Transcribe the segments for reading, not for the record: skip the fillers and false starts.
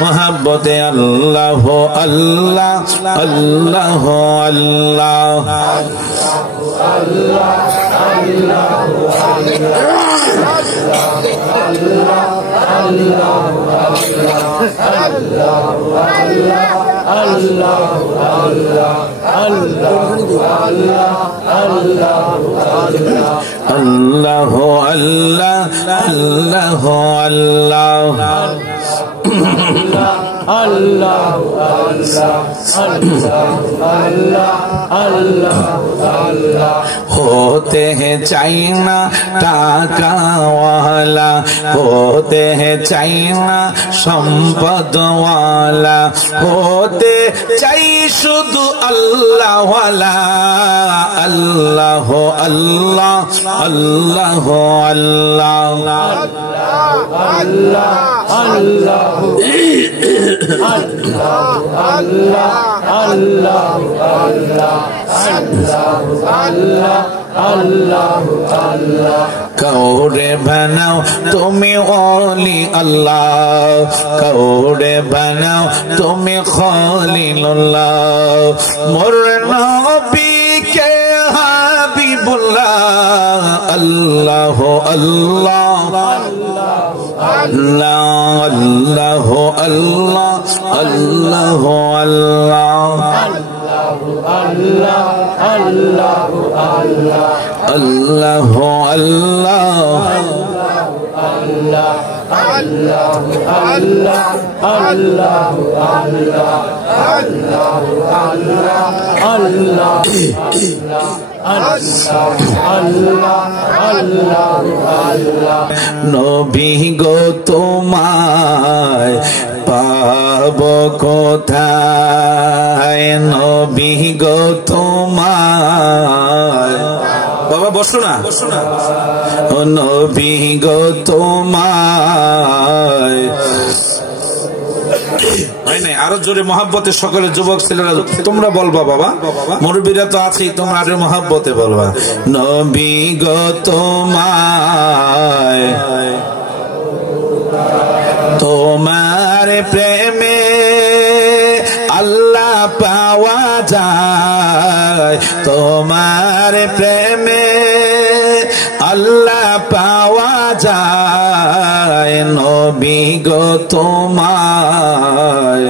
মোহাব্বতে আল্লাহ আল্লাহ আল্লাহ আল্লাহ আল্লাহ আল্লাহ আল্লাহ होते हैं चाइना टाका वाला होते हैं चाइना संपद वाला होते चाहिए शुद्ध अल्लाह वाला अल्लाह अल्लाह अल्लाह कौड़े बनाओ तुम्हें ओली अल्लाह कौड़े बनाओ तुम्हें खलीलुल्लाह मोर नबी के हबीबुल्लाह अल्लाह अल्लाह अल्लाह अल्लाह अल्लाह अल्लाह अल्लाह নবী গো তোমায় পাব কোথায় নবী গো তোমায় বাবা বসো না ও নবী গো তোমায় আরো জোরে মহাব্বতে সকলের যুবক ছেলেরা তোমরা বলবা বাবা মুরব্বীরা তো আছেই তোমরা আরো মহাব্বতে বলবা নবী গো তোমায় তোমার প্রেমে আল্লাহ পাওয়া যায় তোমার প্রেমে আল্লাহ পাওয়া যায় নবী গো তোমায়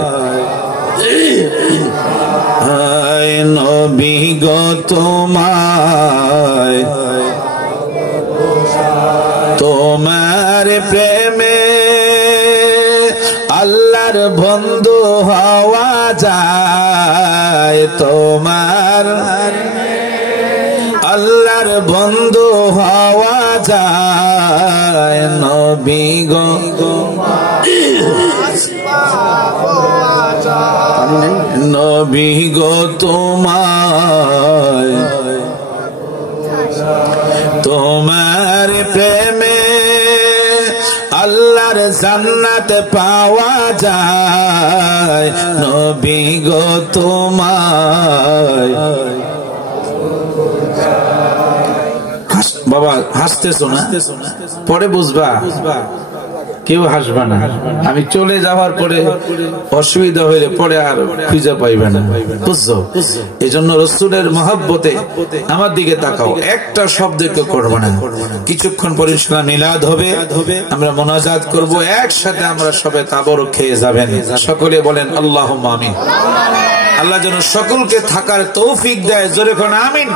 নবী গো তোমায় তোমার প্রেমে আল্লাহর বন্ধু হওয়া যায় তোমার আল্লাহর বন্ধু হওয়া যায় নবী গো নবী গো তোমায় তোমার প্রেমে আল্লাহর জান্নাত পাওয়া যায় নবী গো তোমায় বাবা হাসতেছো না পরে বুঝবা কেউ হাসবা না আমি চলে যাওয়ার পরে অসুবিধা হইলে পরে আর খুঁজে পাইবে না বুঝছো এজন্য রাসূলের মহব্বতে আমার দিকে তাকাও একটা শব্দ কেউ করবে না কিছুক্ষণ পরে ইনশাআল্লাহ মিলাদ হবে আমরা মুনাজাত করব একসাথে আমরা সবাই তাবরক খেয়ে যাবেন সকলে বলেন আল্লাহুম্মা আমিন আল্লাহ যেন সকলকে থাকার তৌফিক দেয় জোরে কোন আমিন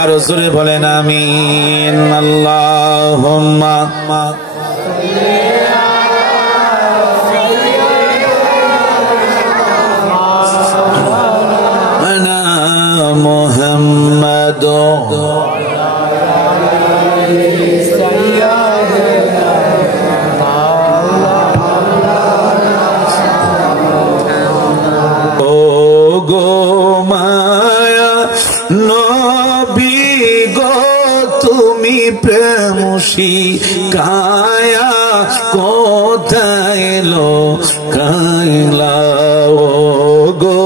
আর জোরে বলেন আমিন আল্লাহুম্মা محمد ও গো মায়া নবী গো তুমি প্রেম শিখায়া কোথায় লো কাইলা ও গো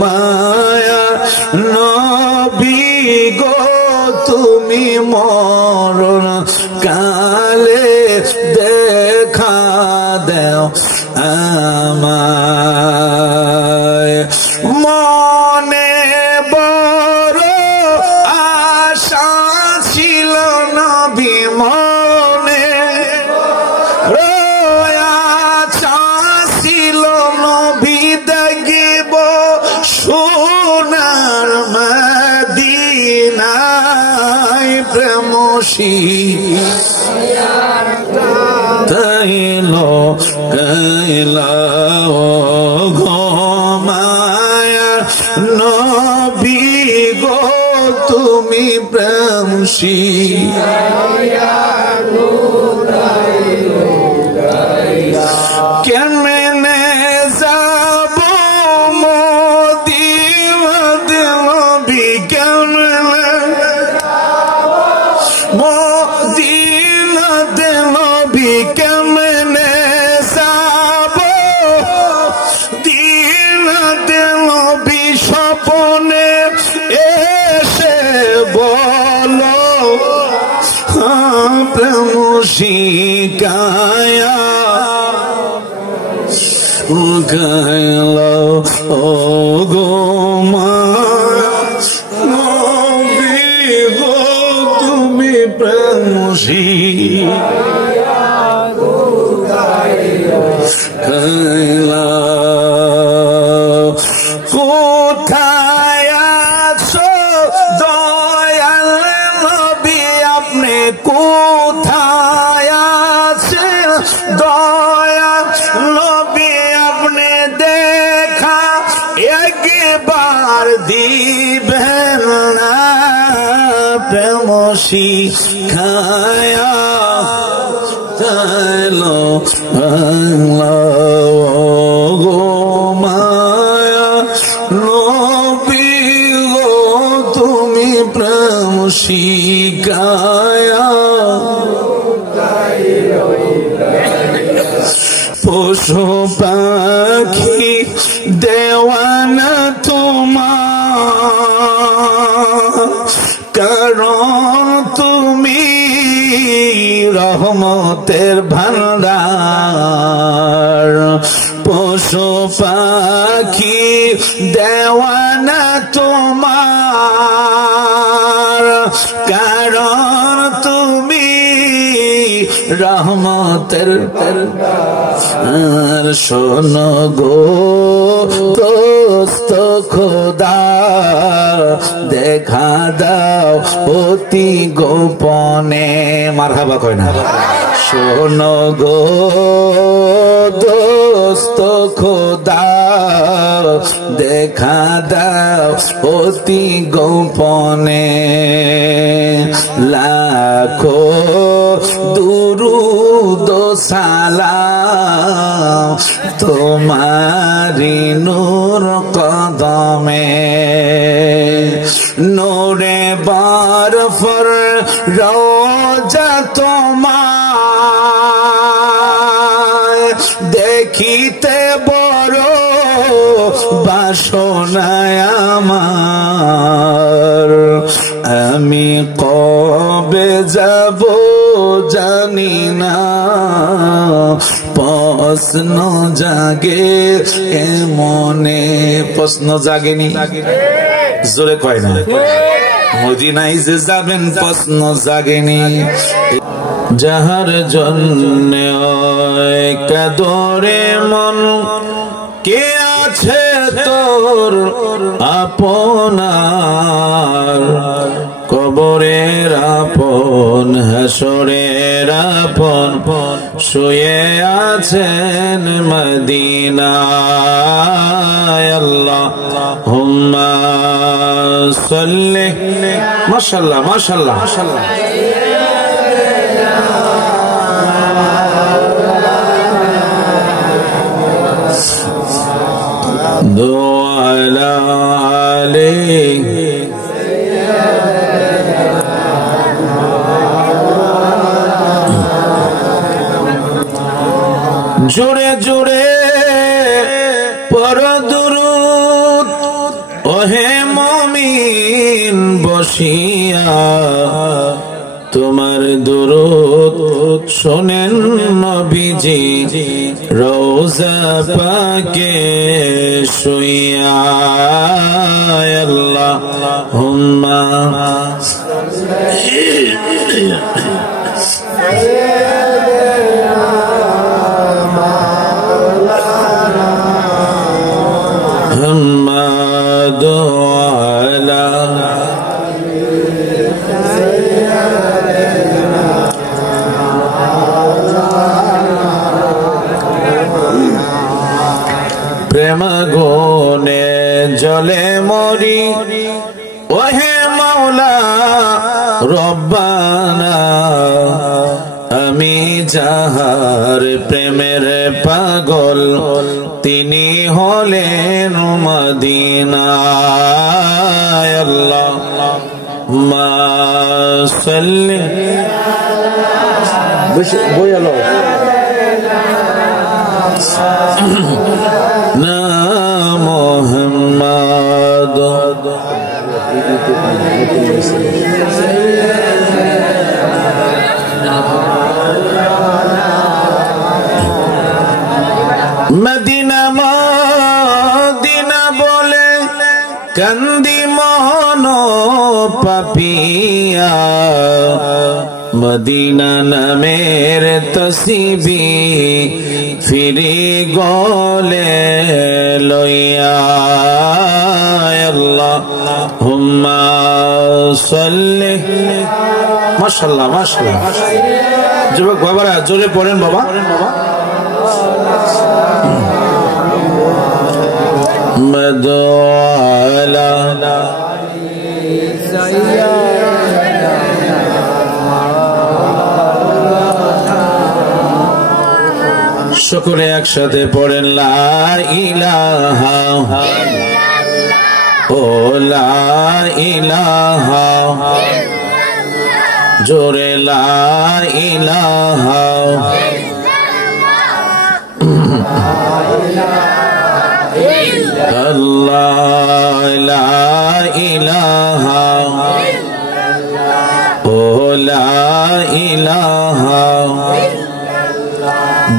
মায়া নবী গো তুমি মরণ কালে দেখা দেও আমায় মনে বড় আশা ছিল নবী মনে আশা ছিল নবী দেখিব সোনার মদিনায় প্রেমসী তাইলো গাইলা ঘুমায়া নবী গো তুমি প্রেমসী কেমনে যাব মদিনাতে নবী কেমনে মদিনাতে নবী কেমনে যাব দিনাতে নবী স্বপনে এসে বলো প্রেম শিকায়া গাইল ও গো মা নবী গো তুমি প্রেম শিকায়া কোথায় আছো দয়াল নবী আপনি কোথায় আছেন দয়াল নবী আপনি দেখা একবার দিবেন না প্রেম শিখায়া তাইলো বাংলা গো মায়া নবী গো তুমি প্রেম শিখায়া পশু পাখি দেওয়ানা তোমার কারণ তুমি রহমতের ভান্ডার পশু পাখি দেওয়ানা তোমার কারণ তুমি রহমতের আর শোনো গো দোস্ত খোদা দেখা দাও অতি গোপনে মারহাবা কয় না শোনো গো দোস্ত খোদা দেখা দাও অতি গোপনে লাখো দুরুদ সালাম তোমারি নূর কদমে নূরে বরফর রোজা তোমার দেখিতে বড় বাসনায় আমার আমি কবে যাব জানি না প্রশ্ন জাগে মনে প্রশ্ন জাগেনি জোরে কয় না মদিনায় যে যাবেন প্রশ্ন জাগেনি যাহার জন্য কাদরে মন কে আছে তোর আপনার কবরের আপন হাসরের আপন শুয়ে আছেন মদিনায় আল্লাহুম্মা সাল্লি মাশাআল্লাহ মাশাআল্লাহ মাশাআল্লাহ দুআলা আলাইহি জোরে জোরে পড় দুরূদ ওহে মুমিন বসিয়া তোমার দুরূদ শোনেন নবীজি রোজা পাকে শুইয়া আল্লাহুম্মা মুহাম্মাদু আলা প্রেম গুনে জলে মরি ওহে মাওলা রব্বানা আমি যাহার প্রেমের পাগল তিনি হলেন মদিনায় আল্লাহুম্মা সাল্লি বয়ালো না মুহাম্মদ মদিনা মদিনা বলে কান্দি মন পাপিয়া মদিনা নামের তসবিহ ফিরি গলে লইয়া আল্লাহুম্মা সাল্লি মাশাআল্লাহ মাশাআল্লাহ যুবক বাবারা জোরে পড়েন বাবা মদআলা সকলে একসাথে পড়েন লা ইলাহা ও লা ইলাহা জোরে লা ইলাহা আল্লাহ লা ইলাহা ও লা ইলাহা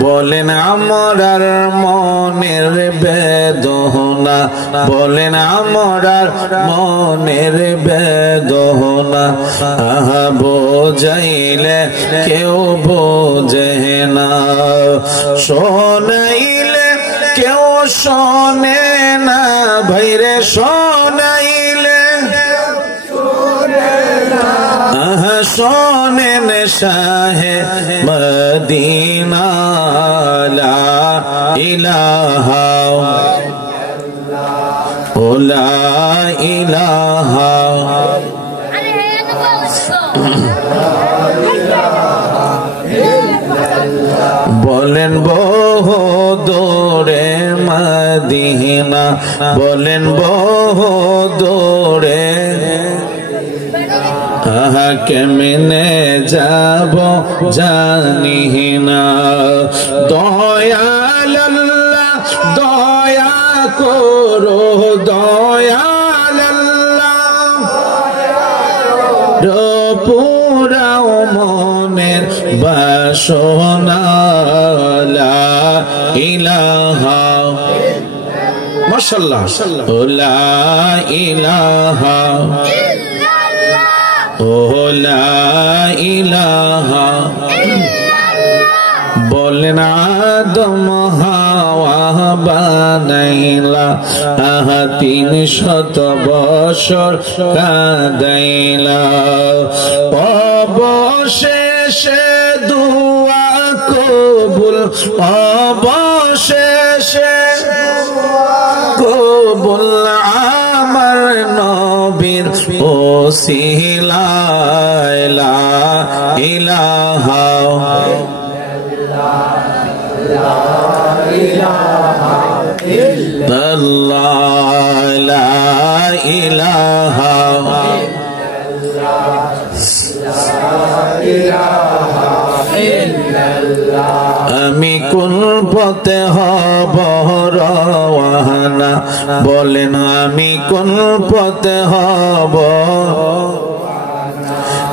বলেন আমরার মনের বেদনা বলেন আমরার মনের বেদনা আহা বোঝাইলে কেউ বোঝে না শোনাইলে কেউ শোনে না ভাইরে শোনাইলে শোনেন শাহে মদিনা লা ইলাহা ও লা ইলাহা বলেন বহু দূরে মদিনা বলেন বহু দূরে কেমনে যাব জানি না দয়াল আল্লাহ দয়া করো দয়াল আল্লাহ পুরাও মনের বাসনা লা ইলাহা মাশাআল্লাহ লা ইলাহা ও লা ইলাহা বলেন আদম হাওয়া বানাইলা 300 বছর কাদাইলা অবশেষে দুয়া কবুল অবশেষে কবুল আমার নবীর ওসিলা লা ইলাহা ইল্লাল্লাহ লা ইলাহা আমি কোন পথে হব রওয়ানা বলেন আমি কোন পথে হব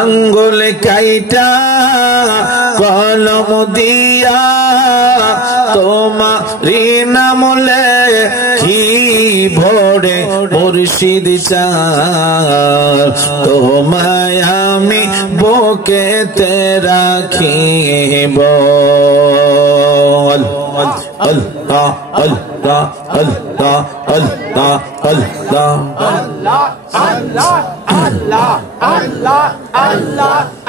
আঙ্গুল কাইটা কলম দিয়া তোমারি নাম লেখি ভোরে মুর্শিদ চার তোমায় আমি বুকেতে রাখিব আল্লাহ আল্লাহ আল্লাহ আল্লাহ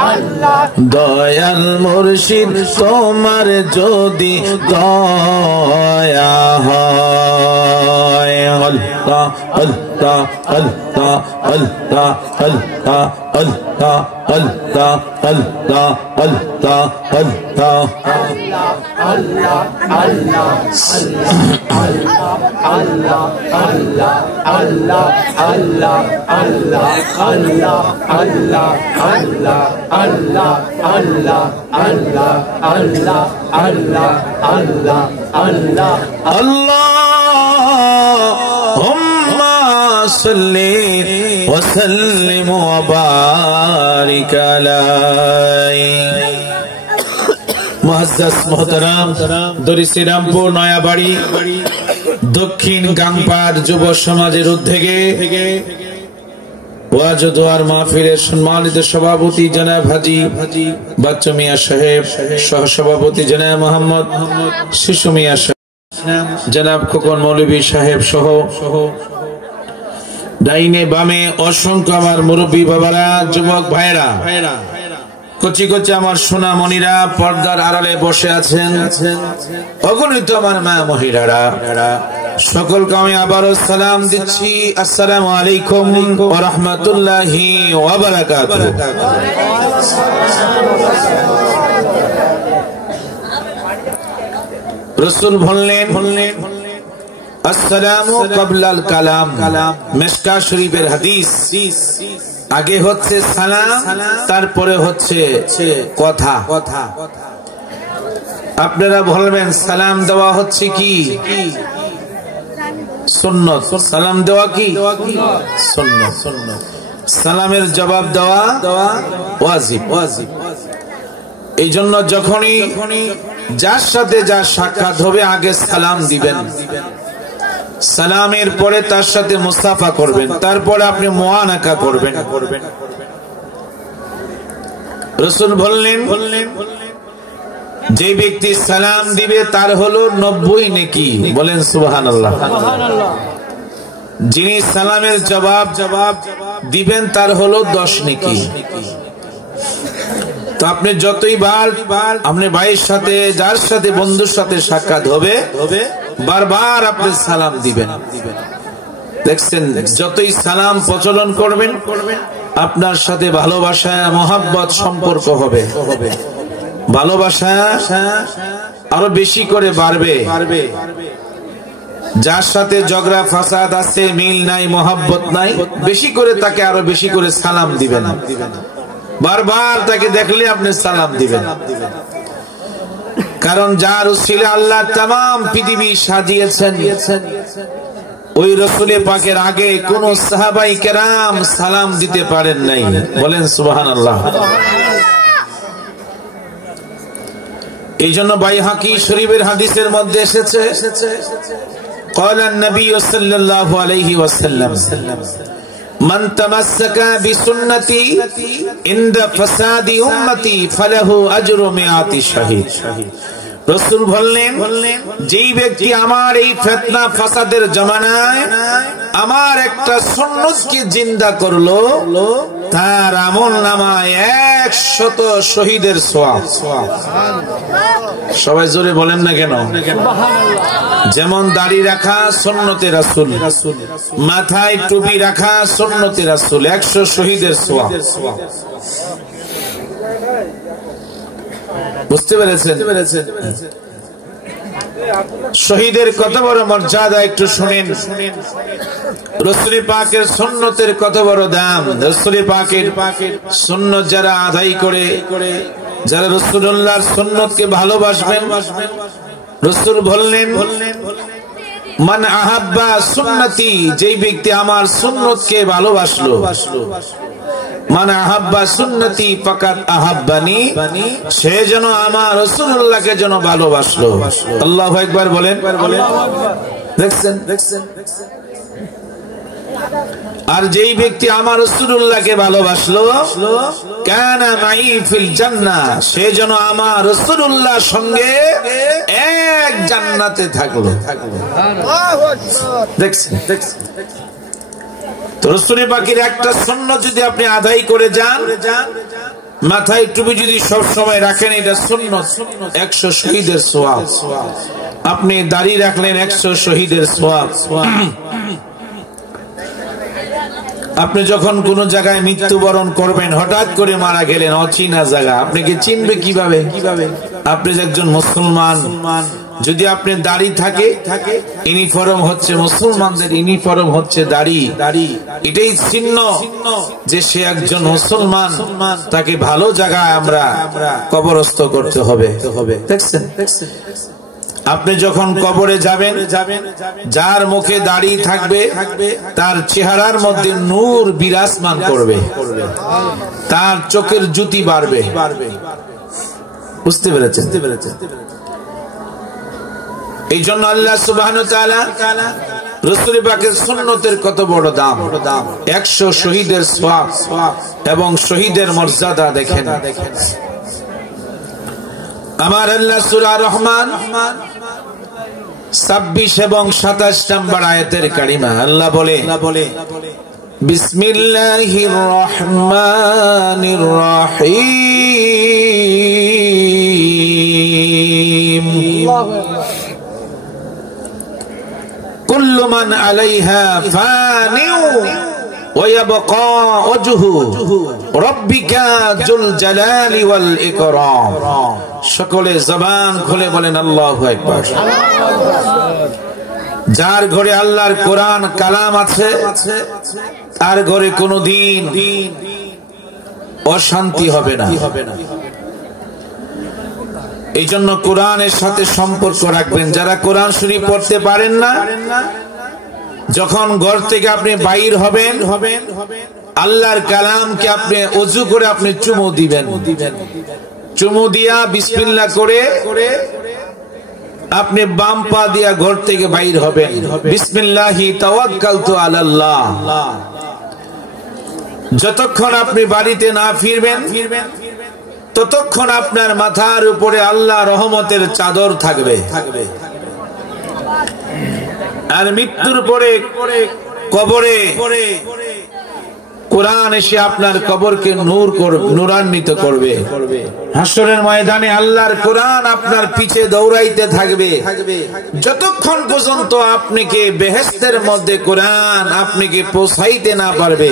আল্লাহ দয়াল মুর্শিদ তোমার যদি দয়া হয় আল্লাহ আল্লাহ আল্লাহ আল্লাহ আল্লাহ আল্লাহ আল্লাহ আল্লাহ আল্লাহ আল্লাহ আল্লাহুম্মা সাল্লি ওয়া সাল্লিম ওয়া বারিক আলাইহি। মুআজ্জাজ মুহতারাম দরি শ্রীরামপুর নয়াবাড়ি দক্ষিণ গাংপাড় যুব সমাজের উদ্যোগে ওয়াজ ও দোয়ার মাহফিলের সম্মানিত সভাপতি জনাব হাজী বাচ্চু মিয়া সাহেব, সহসভাপতি জনাব মোহাম্মদ শিশু মিয়া সাহেব, জনাব খোকন মৌলভী সাহেব সহ ডাইনে বামে অসংখ্য আমার মুরব্বী বাবারা, যুবক ভাইরা, কচি কচি আমার সোনা মনিরা পর্দার আড়ালে বসে আছেন, অগণিত আমার মা মহিলারা, সকলকে আমি আবারও সালাম দিচ্ছি। আসসালামু আলাইকুম ওয়া রাহমাতুল্লাহি ওয়া বারাকাতুহু। রাসূল বললেন আসসালামু ক্বাবলাল কালাম, মিশকাত শরীফের হাদিস। আগে হচ্ছে সালাম, তারপরে হচ্ছে কথা। আপনারা বলবেন সালাম দেওয়া হচ্ছে কি সুন্নত, সালাম দেওয়া কি সুন্নত, সালামের জবাব দেওয়া ওয়াজিব। এই জন্য যখনই যার সাথে যার সাক্ষাৎ হবে আগে সালাম দিবেন, সালামের পরে তার সাথে মুসাফা করবেন, তারপরে আপনি মুআনাকা করবেন। রাসূল বললেন যে ব্যক্তি সালাম দিবে তার হলো 90 নেকি, বলেন সুবহানাল্লাহ। যিনি সালামের জবাব দিবেন তার হলো 10 নেকি। তো আপনি যতই বার আপনি ভাইয়ের সাথে যার সাথে বন্ধুর সাথে সাক্ষাৎ হবে বারবার আপনি সালাম দিবেন। দেখছেন যতই সালাম প্রচলন করবেন আপনার সাথে ভালোবাসা মহব্বত সম্পর্ক হবে, ভালোবাসা আরো বেশি করে বাড়বে। যার সাথে ঝগড়া ফাসাদ আছে, মিল নাই, মহব্বত নাই, বেশি করে তাকে আরো বেশি করে সালাম দিবেন, বারবার তাকে দেখলে আপনি সালাম দিবেন। কারণ যার উসিলা আল্লাহ তামাম পৃথিবী সাজিয়েছেন, ওই রাসূলের পাকের আগে কোন সাহাবায়ে কেরাম সালাম দিতে পারেন নাই, বলেন সুবহানাল্লাহ। এই জন্য বাইহাকি শরীফের হাদিসের মধ্যে এসেছে ক্বালা নবী সাল্লাল্লাহু আলাইহি ওয়াসাল্লাম মান তামাসসাকা বিসুন্নতি ইনদা ফাসাদি উম্মতি ফালাহু আজরু মিআতি শাহীদ। রাসূল বললেন যেই ব্যক্তি আমার এই ফিতনা ফাসাদের জামানায় আমার একটা সুন্নতকে জিন্দা করলো তার আমলনামায় 100 শহীদের সওয়াব। সবাই জোরে বলেন না কেন? যেমন দাড়ি রাখা সুন্নতে রাসূল, মাথায় টুপি রাখা সুন্নতে রাসূল, 100 শহীদের সওয়াব। বুঝতে পেরেছেন? শহীদের কত বড় মর্যাদা একটু শুনেন। রাসূল পাকের সুন্নতের কত বড় দাম। রাসূল পাকের সুন্নত যারা আদায় করে, যারা রাসূলুল্লাহর সুন্নতকে ভালোবাসবেন, রাসূল বললেন মান আহাব্বা সুন্নতি, যেই ব্যক্তি আমার সুন্নতকে ভালোবাসলো, মান আহাব্বা সুন্নতি ফাকাদ আহাব্বানি, সে যেন আমার রাসূলুল্লাহকে যেন ভালোবাসলো। আল্লাহু আকবার বলেন। দেখছেন? আর যেই ব্যক্তি আমার রাসূলুল্লাহকে ভালোবাসলো, কানা মাই ফিল জান্নাহ, সে যেন আমার রাসূলুল্লাহর সঙ্গে এক জান্নাতে থাকলো। দেখছেন? তো রাসূল পাকের একটা সুন্নাত যদি আপনি আদায় করে যান, মাথায় টুপি যদি সব সময় রাখেন, এটা সুন্নাত, 100 শহীদের সওয়াব। আপনি দাড়ি রাখলেন, 100 শহীদের সওয়াব। আপনি যখন কোন জায়গায় মৃত্যুবরণ করবেন, হঠাৎ করে মারা গেলেন, অচেনা জায়গা, আপনাকে চিনবে কিভাবে? আপনি একজন মুসলমান, যদি আপনি দাড়ি থাকে, ইউনিফর্ম হচ্ছে মুসলমানদের, ইউনিফর্ম হচ্ছে দাড়ি, এটাই চিহ্ন যে সে একজন মুসলমান। তাকে ভালো জায়গায় আমরা কবরস্থ করতে হবে। দেখছেন? আপনি যখন কবরে যাবেন, যার মুখে দাড়ি থাকবে তার চেহারার মধ্যে নূর বিরাজমান করবে, তার চোখের জ্যোতি বাড়বে। বুঝতে পেরেছেন? এই জন্য আল্লাহ সুবহানাহু ওয়া তাআলা রাসূল পাকের সুন্নতের কত বড় দাম, 100 শহীদের সওয়াব এবং শহীদের মর্যাদা দেখেন। আমার আল্লাহ সূরা রহমান 26 এবং 27 নম্বর আয়াতের কারিমা আল্লাহ বলে, বিসমিল্লাহির রহমানির রহিম, কুল্লু মান আলাইহা ফানিউ ওয়া ইয়াবকা ওয়াজহু রাব্বিকা যুল জালালি ওয়াল ইকরাম। সকলে জবান খুলে বলেন আল্লাহু আকবার। যার ঘরে আল্লাহর কোরআন কালাম আছে, তার ঘরে কোনদিন অশান্তি হবে না। এই জন্য কোরআনের সাথে সম্পর্ক রাখবেন। যারা কোরআন শরীফ পড়তে পারেন না, যখন ঘর থেকে আপনি বাইর হবেন, আল্লাহর কালামকে আপনি ওযু করে আপনি চুমু দিবেন। চুমু দিয়া বিসমিল্লাহ করে আপনি বাম পা দিয়া ঘর থেকে বাইর হবেন। বিসমিল্লাহি তাওয়াক্কালতু আলাল্লাহ। যতক্ষণ আপনি বাড়িতে না ফিরবেন, ততক্ষণ আপনার মাথার উপরে আল্লাহ রহমতের চাদর থাকবে। আর মৃত্যুর পরে কবরে কোরআন এসে আপনার কবরকে নূরান্বিত করবে। হাসরের ময়দানে আল্লাহর কোরআন আপনার পিছে দৌড়াইতে থাকবে। যতক্ষণ পর্যন্ত আপনাকে বেহেশতের মধ্যে কোরআন আপনাকে পৌঁছাইতে না পারবে,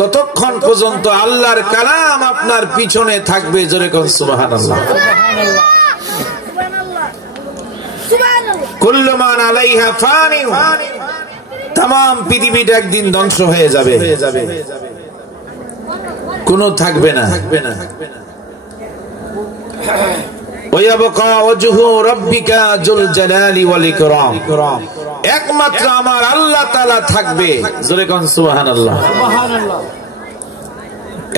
ততক্ষণ পর্যন্ত আল্লাহর কালাম আপনার পিছনে থাকবে। জোরে কোন সুবহানাল্লাহ। কুল্লু মান আলাইহা ফানিউ, तमाम পৃথিবীটা একদিন ধ্বংস হয়ে যাবে, কোনো থাকবে না। ওয়ায়াবকা ওয়াজহু রাব্বিকা যুল জালালি ওয়াল ইকরাম, একমাত্র আমার আল্লাহ তাআলা থাকবে। জোরে কোন সুবহানাল্লাহ।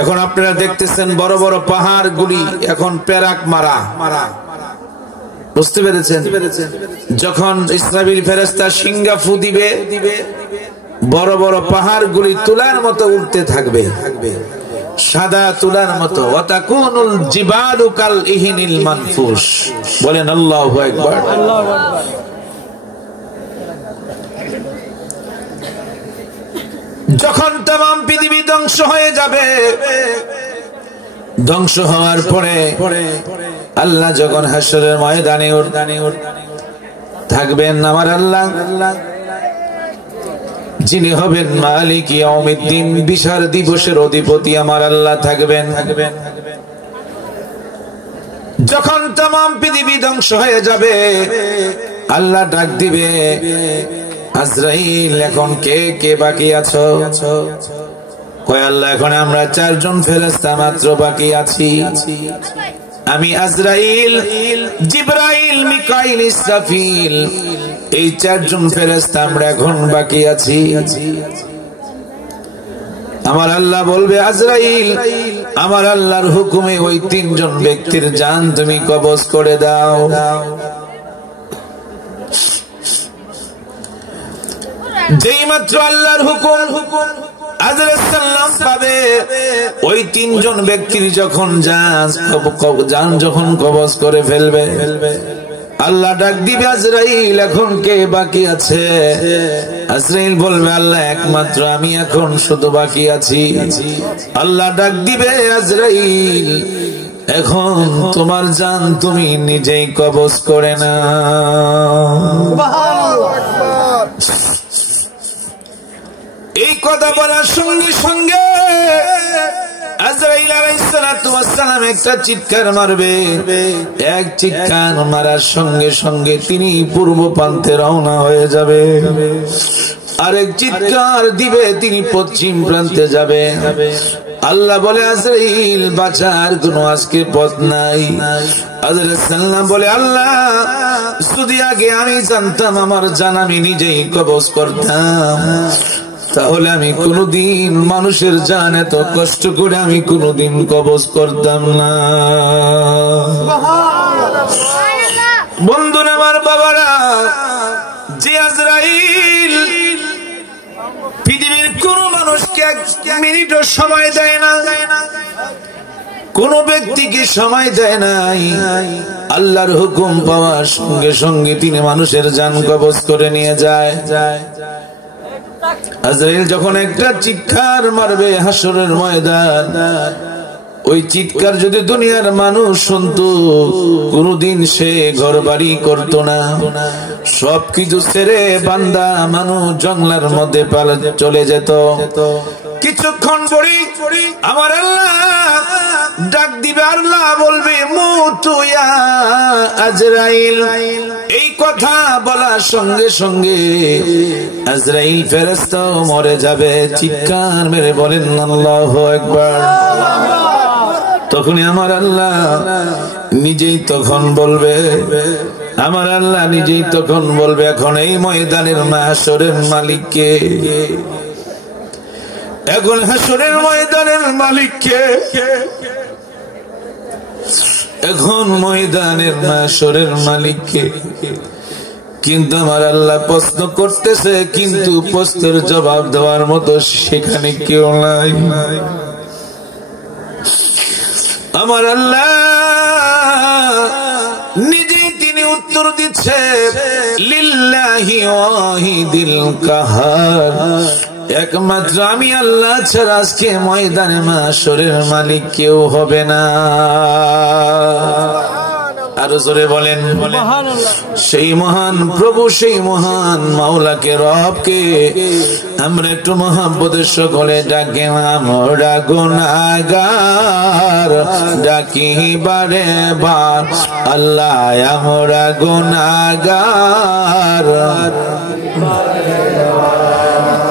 এখন আপনারা দেখতেছেন বড় বড় পাহাড়গুলি এখন পেরাক মারা। বুঝতে পেরেছেন? যখন ইসরাফিল ফেরেশতা সিংহা ফু দিবে, বড় বড় পাহাড়গুলি তুলার মতো উঠতে থাকবে, সাদা তুলার মতো। ওয়াতাকুনুল জিবালু কাল ইহিনিল মানফুস। বলেন আল্লাহু আকবার। যখন तमाम পৃথিবী ধ্বংস হয়ে যাবে, ধ্বংস হওয়ার পরে আল্লাহ যখন হাসরের ময়দানে থাকবেন, আমার আল্লাহ যিনি হবেন মালিক ইয়াউমিদ্দিন, বিচার দিবসের অধিপতি, আমার আল্লাহ থাকবেন। যখন तमाम পৃথিবী ধ্বংস হয়ে যাবে, আল্লাহ ডাক দিবে, আজরাইল এখন কে কে বাকি আছো? কয় আল্লাহ এখন আমরা 4 জন ফেরেশতা মাত্র বাকি আছি। আমি আজরাইল, জিবরাইল, মিকাইল, ইসরাফিল এই 4 জন ফেরেশতা আমরা এখন বাকি আছি। আমার আল্লাহ বলবে আজরাইল, আমার আল্লাহর হুকুমে ওই 3 জন ব্যক্তির জান তুমি কবজ করে দাও। যেই মাত্র আল্লাহর হুকুম আজরাইল সালাম পাবে, ওই 3 জন ব্যক্তির যখন জান যখন কবজ করে ফেলবে, আল্লাহ ডাক দিবে আজরাইল এখন কে বাকি আছে? আজরাইল বলবে আল্লাহ একমাত্র আমি এখন শুধু বাকি আছি। আল্লাহ ডাক দিবে আজরাইল এখন তোমার জান তুমি নিজেই কবজ করে না। এই কথা বলার সঙ্গে সঙ্গে আজরাইল আলাইহিস সালাতু ওয়াস সালাম একটা চিৎকার মারবে। এক চিৎকার মারার সঙ্গে সঙ্গে তিনি পূর্ব প্রান্তে রওনা হয়ে যাবে। আরেক চিৎকার দিবে তিনি পশ্চিম প্রান্তে যাবে। আল্লাহ বলে আজরাইল বাঁচার কোনো আজকে পথ নাই। আজরাইল সালাম বলে আল্লাহ যদি আগে আমি জানতাম আমার জান আমি নিজেই কবজ করতাম, তাহলে আমি কোনদিন মানুষের জান এত কষ্ট করে আমি কোনদিন কবজ করতাম না। বন্ধুরা আমার বাবারা, যে আজরাইল পৃথিবীর কোন মানুষকে 1 মিনিটও সময় দেয় না, কোন ব্যক্তিকে সময় দেয় নাই, আল্লাহর হুকুম পাওয়ার সঙ্গে সঙ্গে তিনি মানুষের জান কবজ করে নিয়ে যায়। আজরাইল যখন একটা চিৎকার মারবে হাসরের ময়দান, ওই চিৎকার যদি দুনিয়ার মানুষ শুনতো কোনদিন সে ঘর বাড়ি করতো না, সবকিছু ছেড়ে বান্দা মানুষ জঙ্গলের মধ্যে চলে যেত। কিছুক্ষণ পরে আমার আল্লাহ ডাক দিবে, আল্লাহ বলবে মুতু ইয়া আজরাইল। এই কথা বলার সঙ্গে সঙ্গে আজরাইল ফেরেশতা মরে যাবে। চিৎকার মেরে বলেন আল্লাহু আকবার। তখনই আমার আল্লাহ নিজেই তখন বলবে, আমার আল্লাহ নিজেই তখন বলবে এখন এই ময়দানের মাহশরের মালিক কে? এখন হাসরের ময়দানের মালিক কে? এখন ময়দানের মাহশরের মালিক কে? কিন্তু আমার আল্লাহ প্রশ্ন করতেছে, কিন্তু প্রশ্নের জবাব দেওয়ার মতো সেখানে কেউ নাই। আমার আল্লাহ নিজেই তিনি উত্তর দিচ্ছে লিল্লাহি ওয়াহিদিল কাহার, একমাত্র আমি আল্লাহ ছাড়া আজকে ময়দানে মাহশরের মালিক কেউ হবে না। আরো জোরে বলেন সেই মহান প্রভু, সেই মহান মাওলাকে রবকে আমরা একটু মহব্বতের সকলে ডাকি। আমরা গুনাহগার ডাকি বারে বার আল্লাহ, আমরা গুনাহগার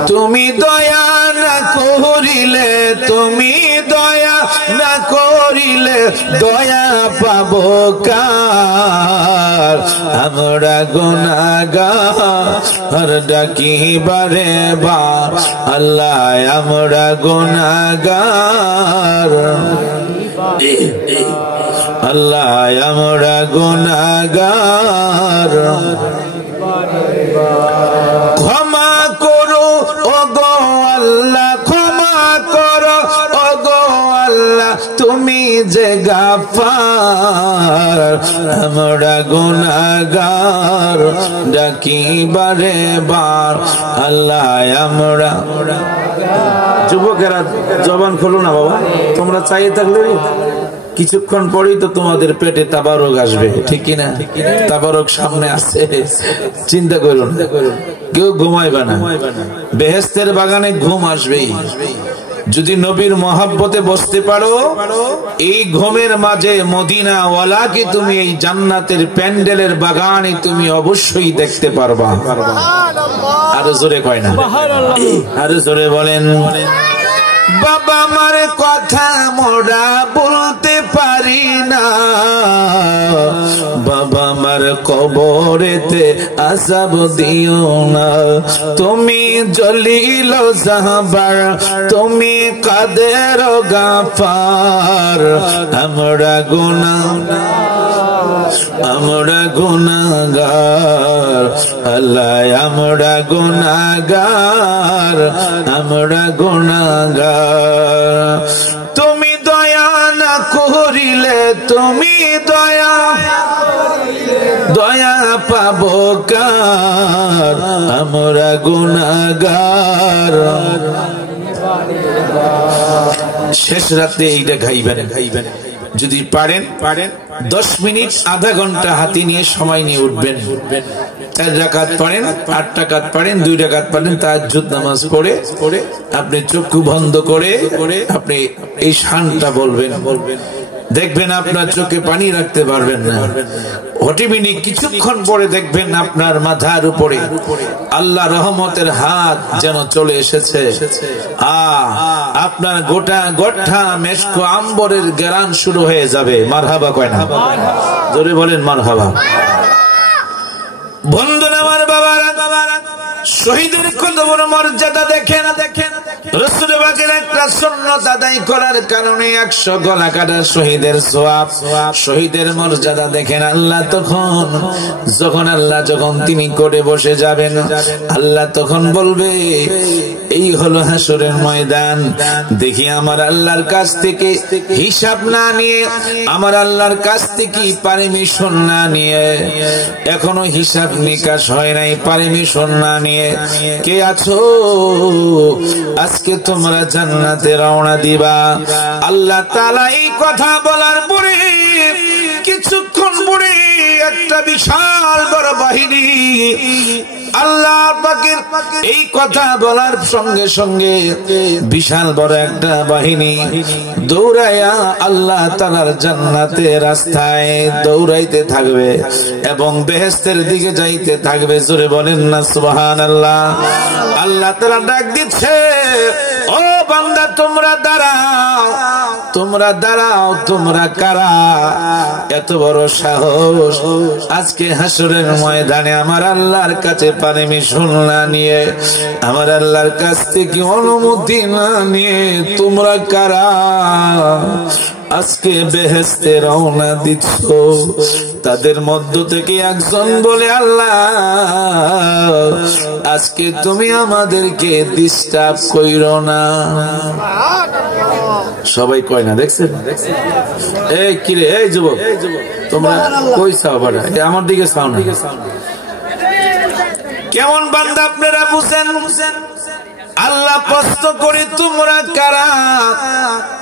তুমি দয়া না করিলে, তুমি দয়া না করিলে দয়া পাবো কার? আমরা গুনাহগার ডাকি বারে বার আল্লাহ, আমরা গুনাহগার আল্লাহ, আমরা গুনাহগার। ক্ষমা করো ওগো আল্লাহ, ক্ষমা করো ওগো আল্লাহ, তুমি যে গাফফার, আমরা গুনাহগার ডাকি বারে বার আল্লাহ, আমরা। যুবকেরা জবান খোলো না বাবা, তোমরা চাইয়ে থাকলে কিছুক্ষণ পরেই তো তোমাদের পেটে তাবারক আসবে, ঠিক কিনা? তাবারক সামনে আসছে, চিন্তা করো না, কেউ ঘুমাইবে না। বেহেশতের বাগানে ঘুম আসবেই। যদি নবীর মহব্বতে বসতে পারো, এই ঘুমের মাঝে মদিনা ওয়ালাকে তুমি এই জান্নাতের প্যান্ডেলের বাগানে তুমি অবশ্যই দেখতে পারবা। আরো জোরে কয় না, আরো জোরে বলেন। বাবা মার কথা মোরা বলতে পারি না, বাবা মার কবরেতে আযাব দিও না। তুমি জলিল জাহবার, তুমি কাদের গাফার, আমরা গুনাহগার আল্লাহ, আমরা গুনাহগার, আমরা গুনাহগার। তুমি দয়া না করিলে, তুমি দয়া পাবো কার, আমরা গুনাহগার। শেষ রাতে এইটা গাইবেন, যদি পারেন 10 মিনিট আধা ঘন্টা হাতে নিয়ে সময় নিয়ে উঠবেন। 4 রাকাত পড়েন, 8 রাকাত পড়েন, 2 রাকাত পড়েন, তাহাজ্জুদ নামাজ পড়ে আপনি চক্ষু বন্ধ করে আপনি এই শানটা বলবেন। দেখবেন আপনার চোখে পানি রাখতে পারবেন না। অটোমেটিক কিছুক্ষণ পরে দেখবেন আপনার মাথার উপরে আল্লাহ রহমতের হাত যেন চলে এসেছে। আপনার গোটা মেশকো আম্বরের ঘ্রাণ শুরু হয়ে যাবে। মারহাবা কয় না? জোরে বলেন মারহাবা। বন্ধুরা আমার বাবারা, শহীদের কত বড় মর্যাদা দেখেন। রাসূল পাকের একটা সুন্নাত আদায় করার কারণে 100 গলা কাটা শহীদের সওয়াব, শহীদের মর্যাদা দেখেন। আল্লাহ যখন তিনি করে বসে যাবেন, আল্লাহ তখন বলবে এই হলো হাসরের ময়দান। দেখি আমার আল্লাহর কাছ থেকে হিসাব না নিয়ে, আমার আল্লাহর কাছ থেকে পারমিশন না নিয়ে, এখনো হিসাব নিকাশ হয় নাই, পারমিশন না নিয়ে কে আছো আজকে তোমরা জান্নাতে রওনা দিবা। আল্লাহ তাআলা এই কথা বলার পরে কিছুক্ষণ পরে একটা বিশাল বড় বাহিনী, আল্লাহ পাকের এই কথা বলার সঙ্গে সঙ্গে বিশাল বড় একটা বাহিনী দৌড়াইয়া আল্লাহ তাআলার জান্নাতের রাস্তায় দৌড়াইতে থাকবে এবং বেহেশতের দিকে যাইতে থাকবে। জোরে বলেন না সুবহানাল্লাহ। আল্লাহ তাআলা ডাক দিচ্ছে, ও বান্দা তোমরা দাঁড়াও, তোমরা কারা? এত বড় সাহস আজকে হাসরের ময়দানে আমার আল্লাহর কাছে পারমিশন না নিয়ে, আমার আল্লাহর কাছ থেকে অনুমতি না নিয়ে তোমরা কারা আজকে বেহেশতে রওনা দিচ্ছ? তাদের মধ্য থেকে একজন বলে, আল্লাহ আজকে তুমি আমাদেরকে ডিস্টার্ব কইরো না। সবাই কয় না, দেখছেন? এই কিরে, এই যুবক তোমরা কই চাও? বাড়া আমার দিকে চাও না। কেমন বান্দা আপনারা বুঝেন? আল্লাহ প্রশ্ন করে, তোমরা কারা?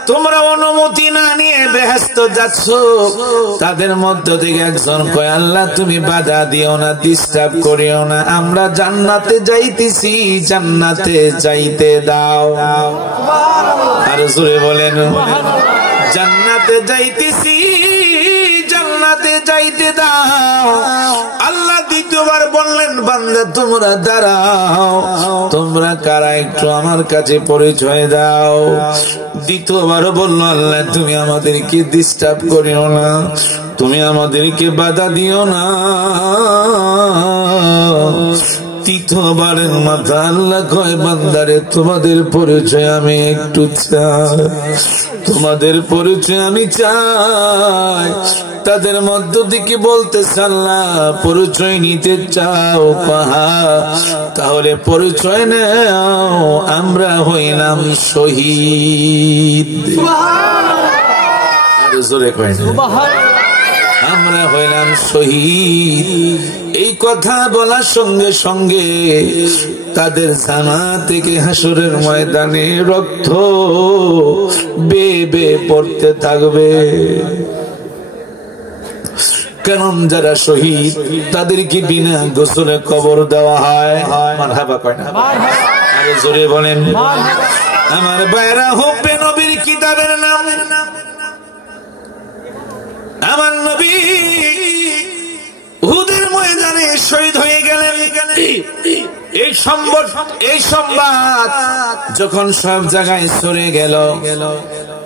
তোমরা অনুমতি না নিয়ে বেহেশত যাচ্ছ। তাদের মধ্য থেকে একজন কয়, আল্লাহ তুমি বাধা দিও না, ডিস্টার্ব করিও না, আমরা জান্নাতে যাইতেছি, জান্নাতে যাইতে দাও। আর জোরে বলেন, জান্নাতে যাইতেছি, জান্নাতে যাইতে দাও। আল্লাহ দ্বিতীয়বার বললেন, বান্দা তোমরা দাঁড়াও, তোমরা কারা একটু আমার কাছে পরিচয় দাও। দ্বিতীয়বারও বলল, আল্লাহ তুমি আমাদেরকে ডিস্টার্ব করিও না, তুমি আমাদেরকে বাধা দিও না। তৃতীয়বারের মাথা আল্লাহ কয়, বান্দারে তোমাদের পরিচয় আমি একটু চাই, তোমাদের পরিচয় আমি চাই। তাদের মধ্য থেকে বলতে, আল্লাহ পরিচয় নিতে চাও পাহা, তাহলে পরিচয় নাও, আমরা হইলাম শহীদ। আর জোরে কয় না, আমরা হইলাম শহীদ। এই কথা বলার সঙ্গে সঙ্গে তাদের জামা থেকে হাসরের ময়দানে রক্ত বেয়ে পড়তে থাকবে। কারণ যারা শহীদ তাদেরকে বিনা গোসলে কবর দেওয়া হয়। মারহাবা কয় না? আরে জোরে বলেন। আমার বাইরা হবে নবীর কিতাবের নাম, আমার নবী উহুদের ময়দানে শহীদ হয়ে গেলেন। এই সংবাদ যখন সব জায়গায় ছড়ে গেল,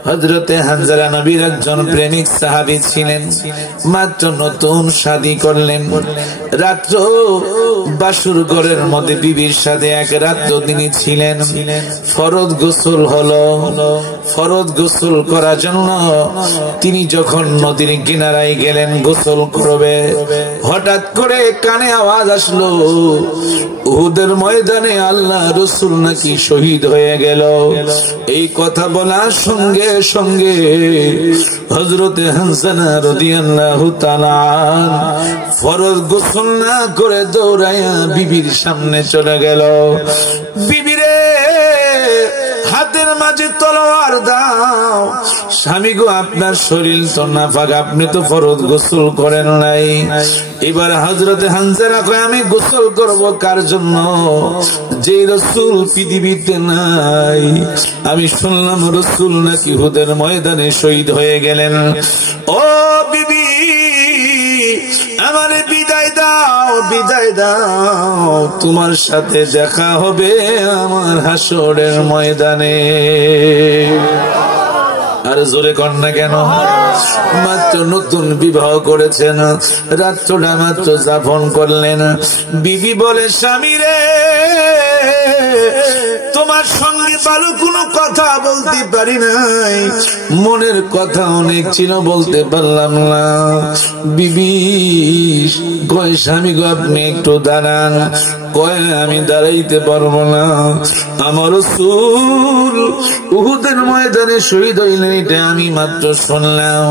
হযরতে হানজালা নবীর একজন প্রেমিক সাহাবী ছিলেন, মাত্র নতুন শাদী করলেন। রাত্র বাসুর ঘরের মধ্যে বিবির সাথে এক রাত্র তিনি ছিলেন। ফরজ গোসল হলো, ফরজ গোসল করার জন্য তিনি যখন নদীর কিনারায় গেলেন গোসল করবে, হঠাৎ করে কানে আওয়াজ আসলো, উহুদের ময়দানে আল্লাহ রাসূল নাকি শহীদ হয়ে গেল। এই কথা বলার সঙ্গে সঙ্গে হযরতে হানজালা রাদিয়াল্লাহু তাআলা ফরজ গোসল না করে দৌড়াইয়া বিবির সামনে চলে গেল। বিবিরে, হাতের মাঝে তলোয়ার দাও। স্বামী গো, আপনার শরীর তো নাপাক, আপনি তো ফরজ গোসল করেন নাই। এবার হযরতে হানজালা কয়, আমি গোসল করব কার জন্য? যে রাসূল পৃথিবীতে নাই। আমি শুনলাম রাসূল নাকি উহুদের ময়দানে শহীদ হয়ে গেলেন। ও বিবি, আমারে বিদায় দাও, বিদায় দাও, তোমার সাথে দেখা হবে আমার হাসরের ময়দানে। আর জোরে কর না কেন? মাত্র নতুন বিবাহ করেছেন, রাত্রটা মাত্র যাপন করলেন। বিবি বলে, স্বামী রে, তোমার সঙ্গে ভালো কোনো কথা বলতে পারি নাই, মনের কথা অনেক ছিল, বলতে পারলাম না। বিবি কয়, স্বামী গো, আপনি একটু দাঁড়ান। কয়, আমি দাঁড়াইতে পারবো না, আমার রাসূল উহুদের ময়দানে শহীদ হইলেন, এটা আমি মাত্র শুনলাম।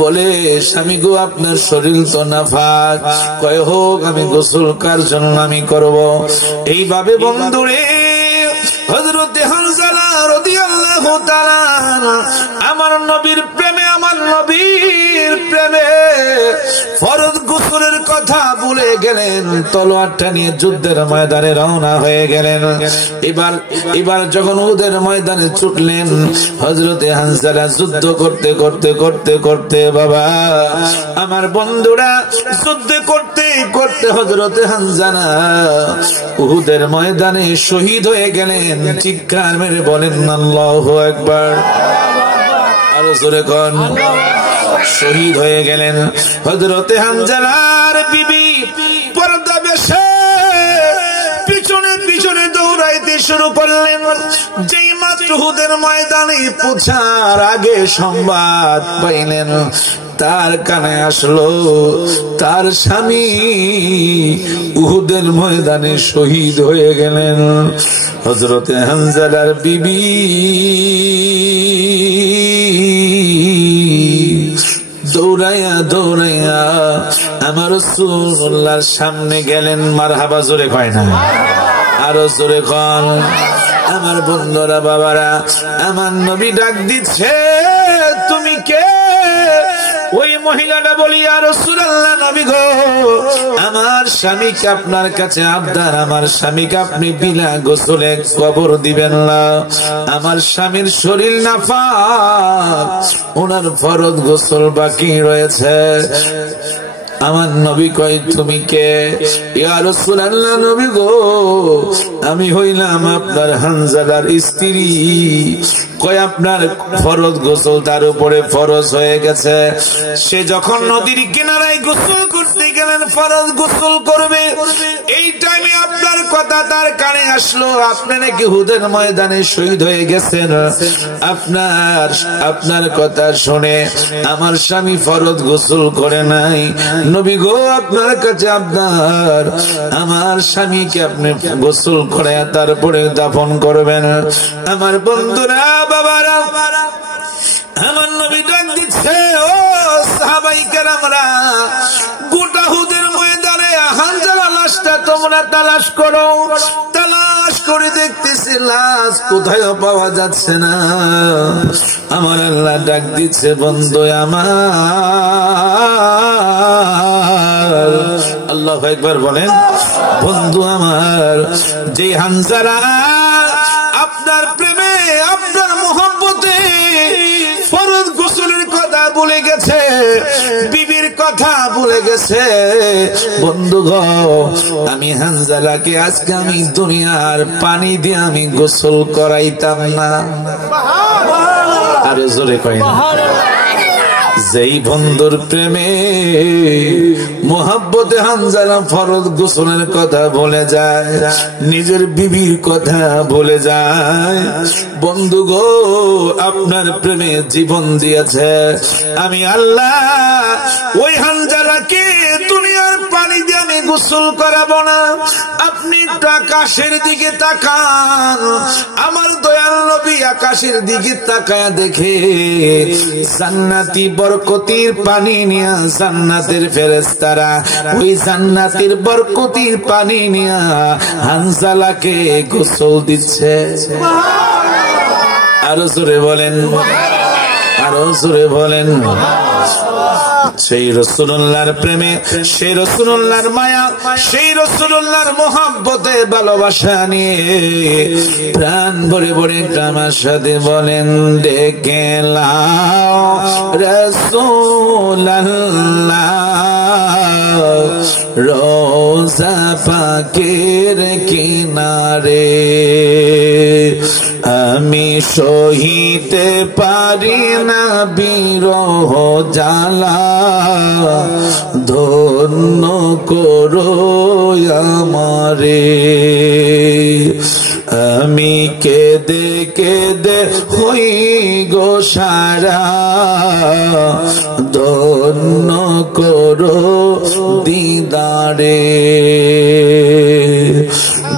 বলে, স্বামী গো, আপনার শরীর তো নাফাক। কয়, হোক, আমি গোসল কার জন্য আমি করব। এইভাবে বন্ধুরে, হযরতে হানজালা রাদিয়াল্লাহু তাআলা আমার নবীর প্রেমে, আমার নবীর প্রেমে ফরজ গোসলের কথা ভুলে গেলেন, তলোয়ারটা নিয়ে যুদ্ধের ময়দানে রওনা হয়ে গেলেন। এবার যখন উহুদের ময়দানে ছুটলেন, হযরতে হানজালা যুদ্ধ করতে করতে করতে করতে, বাবা আমার বন্ধুরা, যুদ্ধ করতে করতে হযরতে হানজালা উহুদের ময়দানে শহীদ হয়ে গেলেন। চিৎকার মেরে বলেন আল্লাহু আকবার। আরো জোরে কোন, শহীদ হয়ে গেলেন। হযরতে হানজালার বিবি পর্দা বেশে পিছনে পিছনে দৌড়াইতে শুরু করলেন। যেই মাত্র উহুদের ময়দানে পৌঁছার আগে সংবাদ পাইলেন, তার কানে আসলো তার স্বামী উহুদের ময়দানে শহীদ হয়ে গেলেন। হযরতে হানজালার বিবি দৌড়াইয়া দৌড়াইয়া আমার রাসূলুল্লাহর সামনে গেলেন। মারহাবা জোরে কয় না? আরো জোরে কন। আমার বন্ধুরা, বাবারা, আমার নবী ডাক দিচ্ছে, তুমি কে? ওই মহিলাটা বলি, ইয়া রাসূলুল্লাহ, নবী গো, আমার স্বামীকে আপনার কাছে আবদার, আমার স্বামীকে আপনি বিনা গোসলে কবর দিবেন না। আমার স্বামীর শরীর নাফাক, ওনার ফরজ গোসল বাকি রয়েছে। আমার নবী কয়, তুমি কে? ইয়া রাসূলুল্লাহ, নবী গো, আমি হইলাম আপনার হানজালার স্ত্রী। কয়, আপনার ফরজ গোসল তার উপরে ফরজ হয়ে গেছে। সে যখন নদীর কিনারায় গোসল করতে গেলেন, ফরজ গোসল করবে, এই টাইমে আপনার কথা তার কানে আসলো, আপনি নাকি উহুদের ময়দানে শহীদ হয়ে গেছেন। আপনার কথা শুনে আমার স্বামী ফরজ গোসল করে নাই। নবী গো, আপনার কাছে আবদার, আমার স্বামীকে আপনি গোসল করে তারপরে দাফন করবেন। আমার বন্ধুরা, বাবারা, আমার নবী ডাক দিচ্ছে, ও সাহাবায়ে কেরামরা, গোটা উহুদের ময়দানে হানজালা লাশটা তোমরা তালাশ করো। তালাশ করে দেখতেছি লাশ কোথায় পাওয়া যাচ্ছে না। আমার আল্লাহ ডাক দিচ্ছে, বন্ধু আমার, আল্লাহু আকবার বলেন, বন্ধু আমার, যে হানজালা আপনার প্রেমে, আপনার মোহাব্বতে ফরজ গোসলের কথা ভুলে গেছে, বিবির কথা কথা ভুলে গেছে। বন্ধুগণ, আমি হানজালাকে আজকে আমি দুনিয়ার পানি দিয়ে আমি গোসল করাইতাম না। আরো জোরে কয় না। যেই বন্ধুর প্রেমে মোহাব্বতে হানজালা ফরজ গোসলের কথা ভুলে যায়, নিজের বিবির কথা ভুলে যায়। বন্ধু গো, আপনার প্রেমে জীবন দিয়েছে আমি আল্লাহ, ওই হানজালাকে দুনিয়ার পানি দিয়ে আমি গোসল করাবো না। আপনি একটু আকাশের দিকে তাকান, আমার দয়াল নবী আকাশের দিকে তাকায় দেখে জান্নাতি বরকতির পানি নিয়া জান্নাতের ফেরেশতারা ওই জান্নাতের বরকতির পানি নিয়া হানজালাকে গোসল দিচ্ছে। আরো জোরে বলেন, আরো জোরে বলেন। সেই রাসূলুল্লাহর প্রেমে, সেই রাসূলুল্লাহর মায়া, সেই রাসূলুল্লাহর মোহাব্বতে ভালোবাসা নিয়ে প্রাণ ভরে ভরে আমার সাথে বলেন, ডেকে লাও রাসূলুল্লাহ রোজা পাকের কিনারে, আমি সহিতে পারি না বিরহ জ্বালা, ধন্য করো আমারে। আমি কেঁদে কেঁদে হই গো সারা, ধন্য করো দিদারে।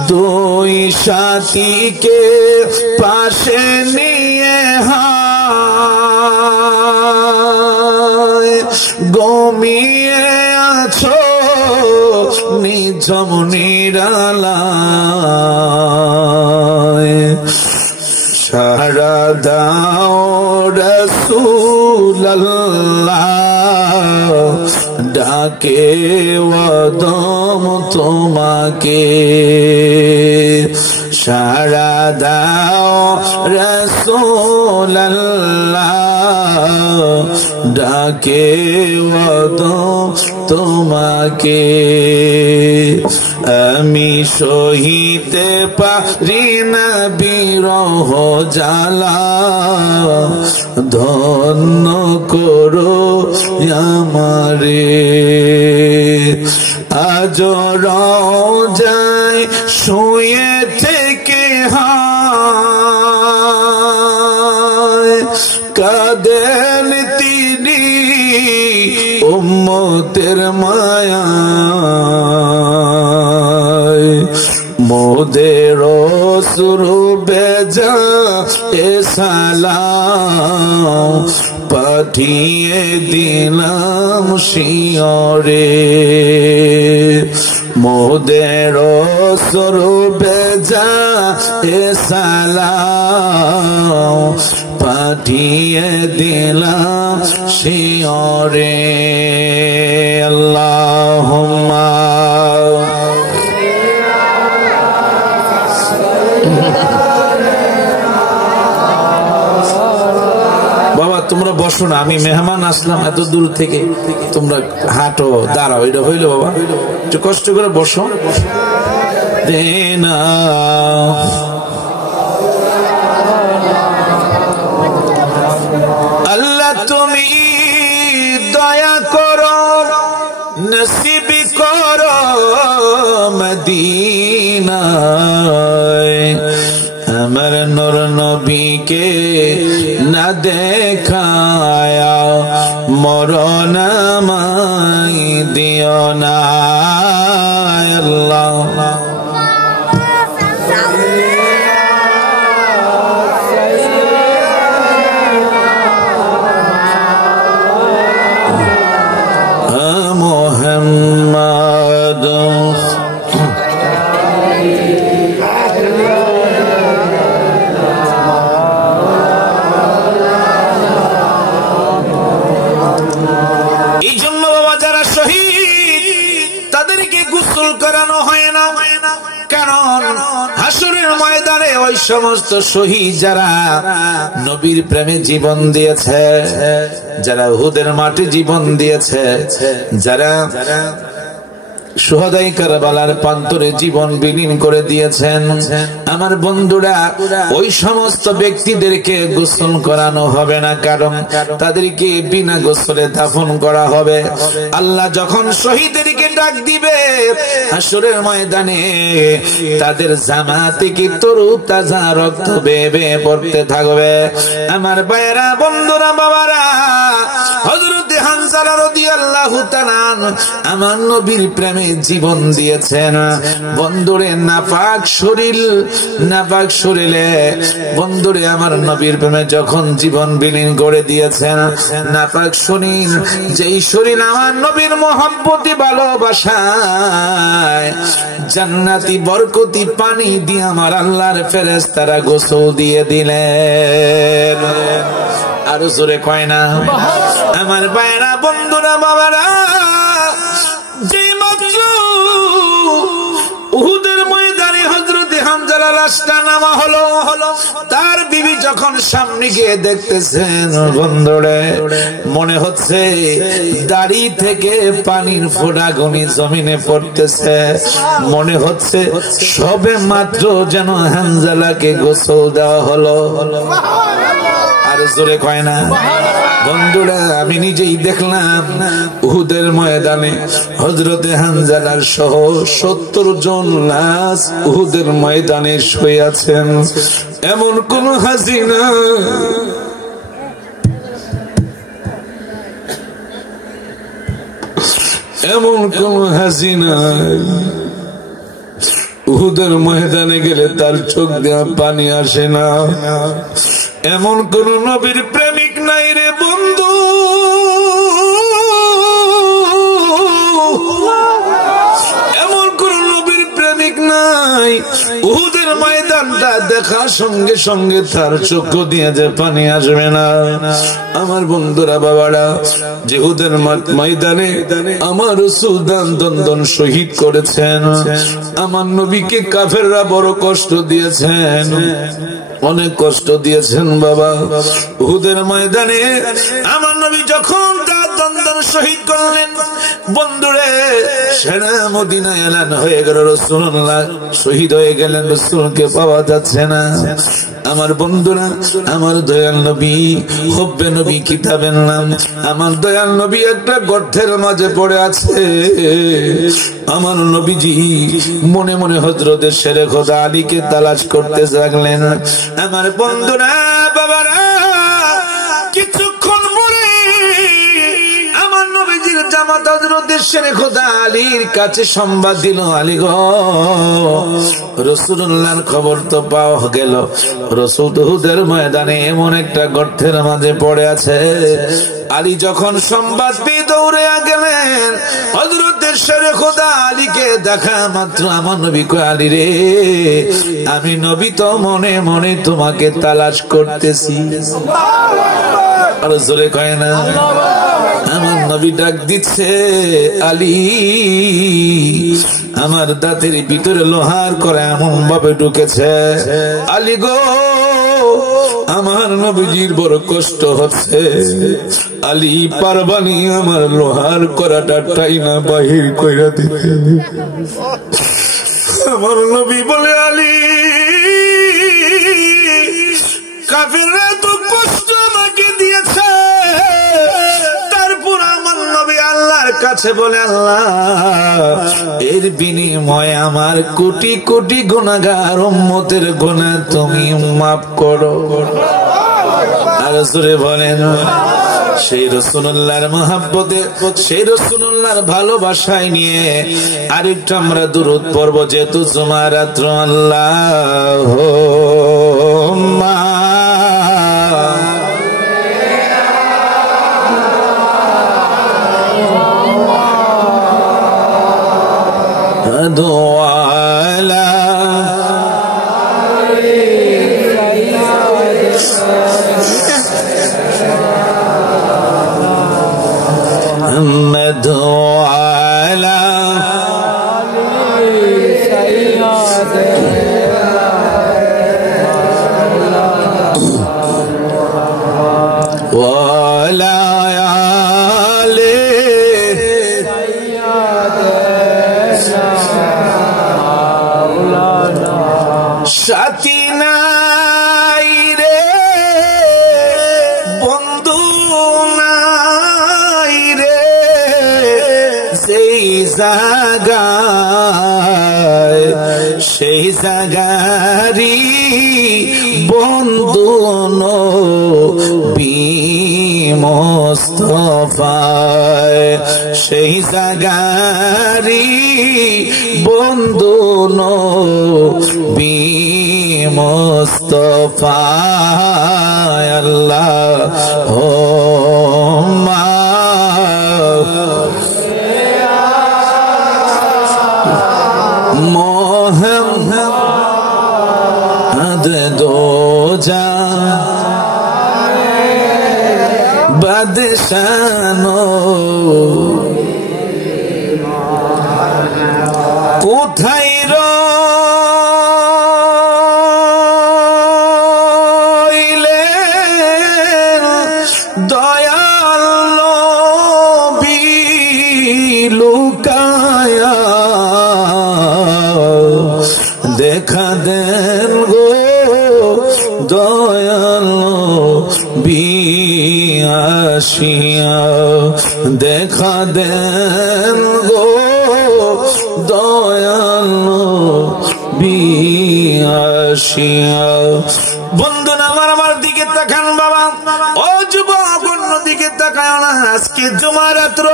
দুই সাথীকে পাশে নিয়ে ঘুমিয়ে আছো নিঝুম নিরালায়, সারা দাও রাসূলুল্লাহ ডাকে ওয়াদম তোমাকে, সারা দাও রাসূলুল্লাহ ডাকে ওয়াদম তোমাকে। আমি সহিতে পারি না বিরহ জ্বালা, ধন্য করো আমারে। আজ রওজায় শুয়ে থেকে কাঁদেন তিনি উম্মতের মায়ায়, মোদের শুরু বেজা এ সালাম পাঠিয়ে দিলাম শিয়রে, মোদের শুরু বেজা এ সালাম পাঠিয়ে দিলাম শিয়রে। আল্লাহুম্মা বাবা তোমরা বসো না, আমি মেহমান আসলাম এত দূর থেকে, তোমরা হাঁটো দাঁড়াও, এটা হইলো বাবা, একটু কষ্ট করে বসো। দেনা আল্লাহ তুমি দয়া করো, নসিব করো মদিনায়, আমার নূর নবীকে না দেখায়া মরণ আমায় দিও না আল্লাহ। মোহাম্মদ এই জন্য বাবা যারা শহীদ তাদেরকে গোসল করানো হয় না, কারণ হাসরের ময়দানে ওই সমস্ত শহীদ যারা নবীর প্রেমে জীবন দিয়েছে, যারা উহুদের মাঠে জীবন দিয়েছে, যারা শুহাদায়ে কারবালার প্রান্তরে জীবন বিলীন করে দিয়েছেন, আমার বন্ধুরা ওই সমস্ত ব্যক্তিদেরকে গোসল করানো হবে না, কারণ তাদেরকে বিনা গোসলে দাফন করা হবে। আল্লাহ যখন শহীদদেরকে ডাক দিবে হাসরের ময়দানে, তাদের জামা থেকে তরু তাজা রক্ত বেয়ে বেয়ে পড়তে থাকবে। আমার ভাইয়েরা, বন্ধুরা, বাবারা, হযরত হানজালা রাদিয়াল্লাহু তাআলা আমার নবীর প্রেমে জীবন দিয়েছেন। বন্ধুরে, নাপাক শরীরে বন্ধুরে আমার নবীর প্রেমে যখন জীবন বিলীন করে দিয়েছেন, নাপাক শরীর, যেই শরীর আমার নবীর মহব্বতে ভালোবাসায় জান্নাতি বরকতি পানি দিয়ে আমার আল্লাহর ফেরেশতারা গোসল দিয়ে দিলেন। আরো জোরে কয় না? আমার ভাইরা, বন্ধুরা, বাবারা, যে মাত্র উহুদের ময়দানে হযরত হামজালা লাশটা নামা হলো, তার বিবি যখন সামনে গিয়ে দেখতেছেন, বন্ধুরে, মনে হচ্ছে দাড়ি থেকে পানির ফোঁটাগুনি জমিনে পড়তেছে, মনে হচ্ছে সবে মাত্র যেন হামজালাকে গোসল দেওয়া হলো। আর জোরে কয় না? বন্ধুরা, আমি নিজেই দেখলাম উহুদের ময়দানে হযরতে হানজালার সহ 70 জন লাশ উহুদের ময়দানে শুয়ে আছেন। এমন কোন হাসিনা, এমন কোন হাসিনা উহুদের ময়দানে গেলে তার চোখ দিয়ে পানি আসে না। এমন কোন নবীর প্রেমিক নাই রে বন্ধু, এমন কোন নবীর প্রেমিক নাই উহুদের ময়দানটা দেখার সঙ্গে সঙ্গে তার চক্ষু দিয়ে যে পানি আসবে না। আমার বন্ধুরা, বাবারা, যে উহুদের ময়দানে আমার রাসূল দন্দন শহীদ করেছেন, আমার নবীকে কাফেররা বড় কষ্ট দিয়েছেন, অনেক কষ্ট দিয়েছেন বাবা। উহুদের ময়দানে আমার নবী যখন তার দন্দন শহীদ করলেন, বন্ধুরে, সারা মদিনায় এলান হয়ে গেল রাসূলুল্লাহ শহীদ হয়ে গেলেন, রাসূলকে পাওয়া যাচ্ছে না। আমার বন্ধুরা, আমার দয়াল নবী, হুব্বে নবী কিতাবের নাম, আমার দয়াল নবী একটা গর্তের মাঝে পড়ে আছে। আমার নবীজি মনে মনে হযরতের শেরে খোদা আলীকে তালাশ করতে লাগলেন। আমার বন্ধুরা, বাবারা, কিছুক্ষণ পরে আমার নবীজির জামাত হযরতের শেরে খোদা আলীর কাছে সংবাদ দিল, আলী গো, রাসূলুল্লাহর খবর তো পাওয়া গেল, রাসূল উহুদের ময়দানে এমন একটা গর্তের মাঝে পড়ে আছে। আলী যখন সংবাদ পেয়ে দৌড়ে গেলেন, হযরতের শেরে খোদা আলীকে দেখা মাত্র আমার নবী কয়, আলী রে, আমি নবী তো মনে মনে তোমাকে তালাশ করতেছি। আর জোরে কয় না? আমার নবী ডাক দিচ্ছে, আলী, আমার দাঁতের ভিতরে লোহার করে এমন ভাবে ঢুকেছে, আলী গো, আমার নবীজির বড় কষ্ট হচ্ছে, আলী, পারবানি আমার লোহার করাটা টাইনা বাহির কইরা দিতে। আমার নবী বলে, আলী, কাফেররা তো কষ্ট আমাকে দিয়েছে, তারপর আমার নবী আল্লাহর কাছে বলে, আল্লাহ, এর বিনিময়ে আমার কোটি কোটি গুনাহগার উম্মতের গুনাহ তুমি মাফ করো। আর জোরে বলেন, সেই রাসূলুল্লাহর মহব্বতে, সেই রাসূলুল্লাহর ভালোবাসায় নিয়ে আরেকটু আমরা দুরূদ পড়ব, যেহেতু জুমার রাত্র। আল্লাহুম্মা দোয়ালা محمد وعلى সাথী নাই রে বন্ধু নাই রে সেই জাগারি বন্ধু নবী মুস্তাফায় সেই জাগারি বন্ধু নবী মুস্তাফায় আল্লাহুম্মা মোহাম্মদ দো জান বাদশানো কোথায় রইলেন দয়াল নবী লুকায়া দেখা দেন গো দয়াল নবী আসিয়া দেখা দেন গো দয়াল নবী আসিয়া। বন্ধুরা আমার দিকে তাকান বাবা, ও যুবক অন্যদিকে তাকায় না। আজকে জুমা রাত্র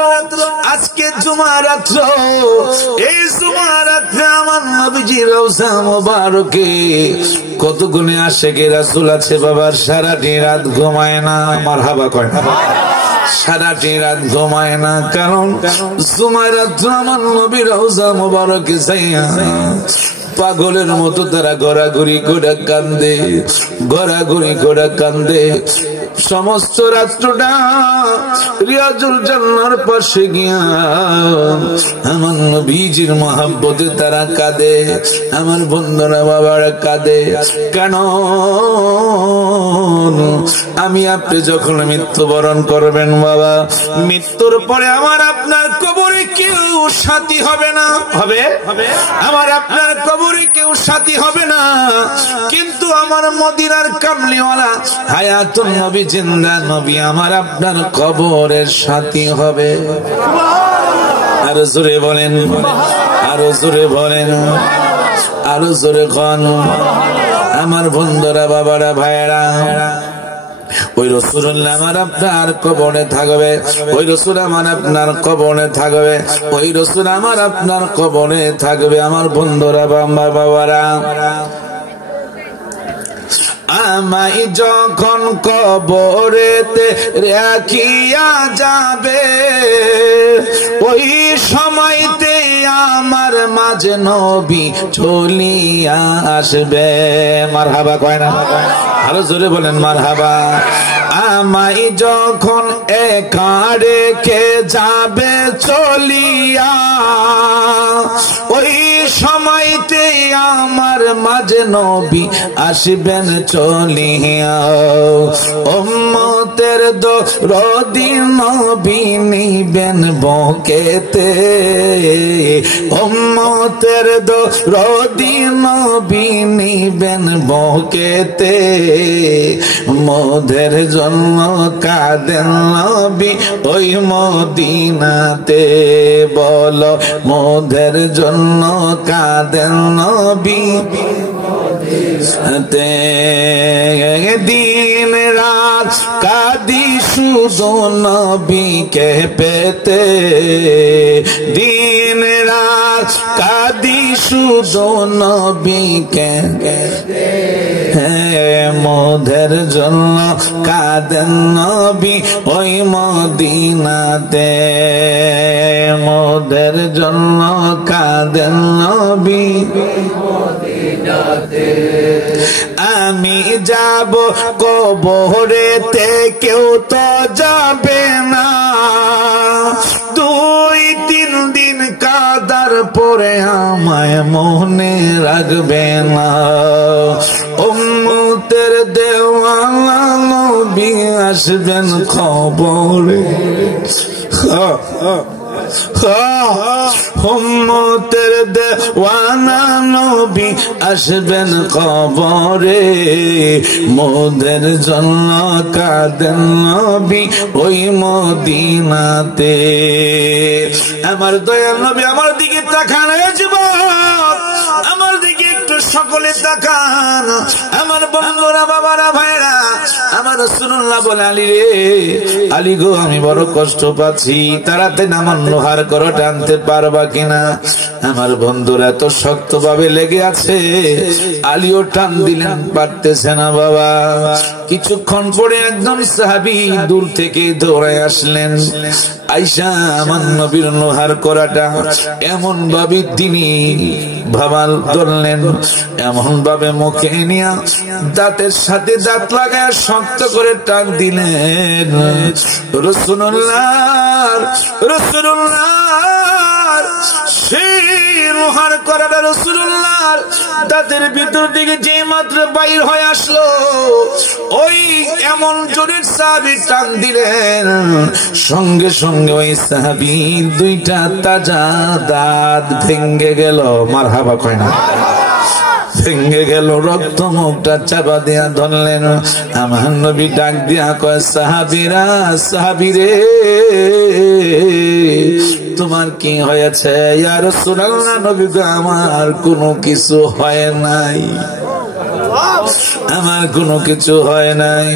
এই জুমা রাত্রে আমার নবীজি রওজা মোবারকে কতগুলো আশিকে রাসূল আছে বাবার। সারাটি রাত ঘুমায় না, মারহাবা কয় না, সারাটি রাত ঘুমায় না। কারণ জুমা রাত্র আমার নবী রওজা মোবারকে যাইয়া পাগলের মতো তারা গড়াগড়ি করে কান্দে। সমস্ত রাত্রটা রিয়াজুল জান্নার পাশে গিয়া আমার নবীজির মহব্বতে তারা কাঁদে। আমার বন্ধুরা বাবারা কাঁদে। কেন? আমি আপনি যখন মৃত্যুবরণ করবেন বাবা, মৃত্যুর পরে আমার আপনার কবরে কেউ সাথী হবে না। হবে আমার আপনার কবরে কেউ সাথী হবে না, কিন্তু আমার মদিনার কামলিওয়ালা হায়াতুন নবী জিন্দা নবী আমার আপনার কবরের সাথী হবে। আরো জোরে বলেন, আরো জোরে বলেন, আরো জোরে কন। আমার বন্ধুরা বাবারা ভাইয়েরা, ওই রাসূলুল্লাহ আমার আপনার কবরে থাকবে, ওই রাসূল আমার আপনার কবরে থাকবে, ওই রাসূল আমার আপনার কবরে থাকবে। আমার বন্ধুরা বাবারা, আমায় যখন কবরেতে রাখিয়া যাবে, ওই সময়তে আমার মাঝে নবী চলিয়া আসবে। মারহাবা কয় না? আরো জোরে বলেন মারহাবা। আমায় যখন একা রেখে যাবে চলিয়া, ওই সময়তে আমার মাঝে নবী আসবেন চলিয়া। উম্মতের দরদি নবী নিবেন বুকেতে, উম্মতের দরদি নবী নিবেন বুকেতে। মোদের জন্য কাঁদেন নবী ওই মদিনাতে, বলো মোদের জন্য কাঁদেন নবী দিন রাত কাঁদি শুধু নবীকে পেতে, দিন রাত কাঁদি শুধু নবীকে। মোদের জন্য কাঁদেন নবী ওই মদিনাতে, মোদের জন্য কাঁদেন নবী মদিনাতে। আমি যাব কবরেতে, কেউ তো যাবে না। 2-3 দিন কাদার পরে আমায় মনে রাখবে না। উম্মতের দেওয়ানা নবী আসবেন খবরে, উম্মতের দেওয়ানা নবী আসবেন খবরে, মোদের জন্য কাঁদেন নবী ওই মদিনাতে। আমার দয়াল নবী আমার দিকে তাকান, যুবক আমার দিকে একটু সকলে তাকান, আমার বন্ধুরা, বাবারা, ভাইরা। আমার রাসূলুল্লাহ বলে, আলী রে, আলী গো, আমি বড় কষ্ট পাচ্ছি, তাড়াতাড়ি আমার লোহার করো টানতে পারবা কিনা? আমার বন্ধুরা তো শক্ত ভাবে লেগে আছে, আলীও টান দিলেন, পারতেছে না বাবা। কিছুক্ষণ পরে একজন সাহাবী দূর থেকে দৌড়ায় আসলেন, আয়েশা আমার নবীর লোহার করাটা এমন ভাবে তিনি ভাবাল ধরলেন, এমন ভাবে মুখে নিয়ে দাঁতের সাথে দাঁত লাগায় শক্ত করে টান দিলেন। রাসূলুল্লাহ সেই লোহার করাটা রাসূলুল্লাহ দাঁতের ভিতর দিকে যে মাত্র বাইর হয়ে আসলো, ওই এমন জোরে সাহাবী টান দিলেন, সঙ্গে সঙ্গে ওই সাহাবীর দুইটা তাজা দাঁত ভেঙে গেল। মারহাবা কয় না? ভেঙে গেল। রক্ত মুখটা চাপা দিয়া ধরলেন। আমার নবী ডাক দিয়া কয়, সাহাবীরা, সাহাবীরে, তোমার কি হয়েছে? ইয়া রাসূলুল্লাহ, নবী গো, আমার কোনো কিছু হয় নাই, আমার কোনো কিছু হয় নাই,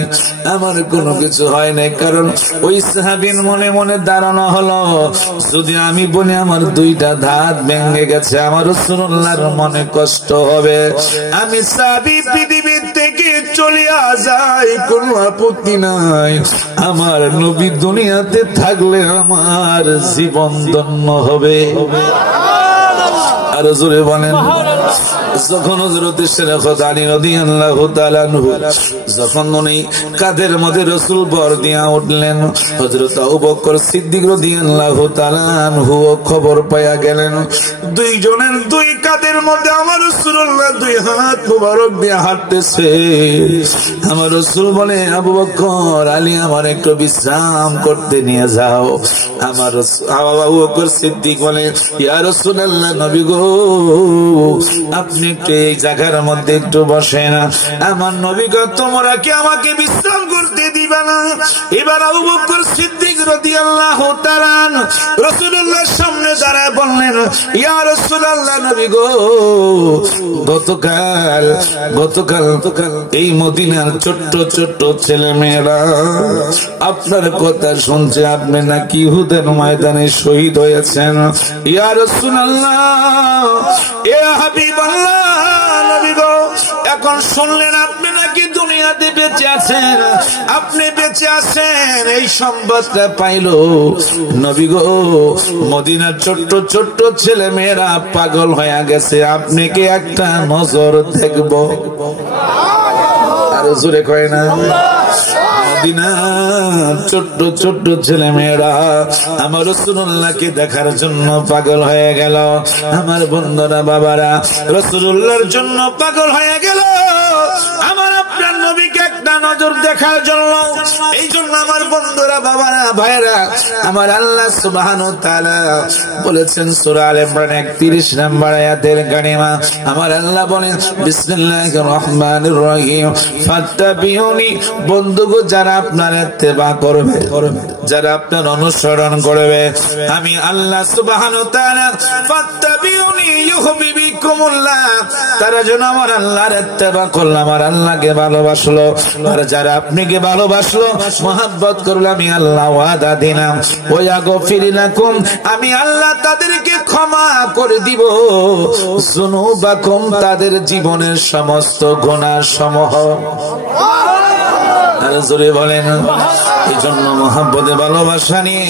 আমার কোনো কিছু হয় নাই। কারণ ওই সাহাবীর মনে মনে ধারণা হলো, যদি আমি বলি আমার দুইটা দাঁত ভেঙে গেছে, আমার রাসূলুল্লাহর মনে কষ্ট হবে, আমি সাহাবী পৃথিবী থেকে চলিয়া যাই, কোনো আপত্তি নাই। আমার নবী দুনিয়াতে থাকলে আমার জীবন ধন্য হবে। আর জোরে বলেন। যখন হযরত শেখ আলী রাদিয়াল্লাহু তাআলা আনহু যখন উনি কাঁধের মধ্যে রাসূল বর দিয়া উঠলেন, হযরত আবু বকর সিদ্দিক রাদিয়াল্লাহু তাআলা আনহু খবর পাইয়া গেলেন, দুইজনের দুই কাঁধের মধ্যে আমার রাসূলুল্লাহ দুই হাত মোবারক দিয়ে হাঁটতেছে। আমার রাসূল বলে, আবু বকর, আলী, আমার একটু বিশ্রাম করতে নিয়ে যাও। আমার আবু বকর সিদ্দিক বলে, ইয়া রাসূলুল্লাহ, নবী গো, আপনি একটু এই জায়গার মধ্যে একটু বসে না। আমার নবী গো, তোমরা কি আমাকে বিশ্রাম করতে দিবা না? এবার আবু বকর সিদ্দিক রাদিয়াল্লাহু তাআলা রাসূলুল্লাহর সামনে দাঁড়ায় বললেন, ইয়া রাসূলুল্লাহ, নবী গো, গতকাল এই মদিনার ছোট্ট ছোট্ট ছেলে মেয়েরা আপনার কথা শুনছে, আপনি নাকি উহুদের ময়দানে শহীদ হয়েছেন। ইয়া রাসূলুল্লাহ, এ হাবিবাল্লাহ, নবী গো, এখন শুনলেন আপনি নাকি দুনিয়াতে বেঁচে আছেন, আপনি বেঁচে আছেন, এই সংবাদটা পাইল নবী গো, মদিনার ছোট্ট ছোট্ট ছেলে মেয়েরা পাগল হয়ে গেছে, আপনি কি একটা নজর দেখব? আর জোরে কয় না? মদিনার ছোট্ট ছোট্ট ছেলে মেয়েরা আমার রাসূলুল্লাহকে দেখার জন্য পাগল হয়ে গেল। আমার বন্ধুরা, বাবারা, রাসূলুল্লাহর জন্য পাগল হয়ে গেল। আমার আপনার নবীকে একটা নজর দেখার জন্য। এই জন্য আমার বন্ধুরা, বাবারা, ভাইরা, আমার আল্লাহ সুবহানাহু ওয়া তাআলা বলেছেন সূরা আলে ইমরান 31 নম্বর আয়াতের কারিমা, আমার আল্লাহ বলেন, বিসমিল্লাহির রহমানির রহিম, ফাত্তাবিউনি। বন্ধুগো, যারা আপনার ইত্তেবা করবে, যারা আপনার অনুসরণ করবে, আমি আল্লাহ সুবহানাহু ওয়া তাআলা, ফাত্তাবিউনি ইউহিব্বুকুমুল্লাহ, তারা যেন আমার আল্লাহর ইত্তেবা করলো, আমার আল্লাহকে ভালোবাসলো। আর যারা আপনিকে ভালোবাসলো, মহব্বত করলো, আমি আল্লাহ ওয়াদা দিলাম, ওয়া গফির লাকুম, আমি আল্লাহ তাদেরকে ক্ষমা করে দিব, যুনুবাকুম, তাদের জীবনের সমস্ত গুনাহ সমূহ। আর জোরে বলেন। এই জন্য মহব্বতে ভালোবাসা নিয়ে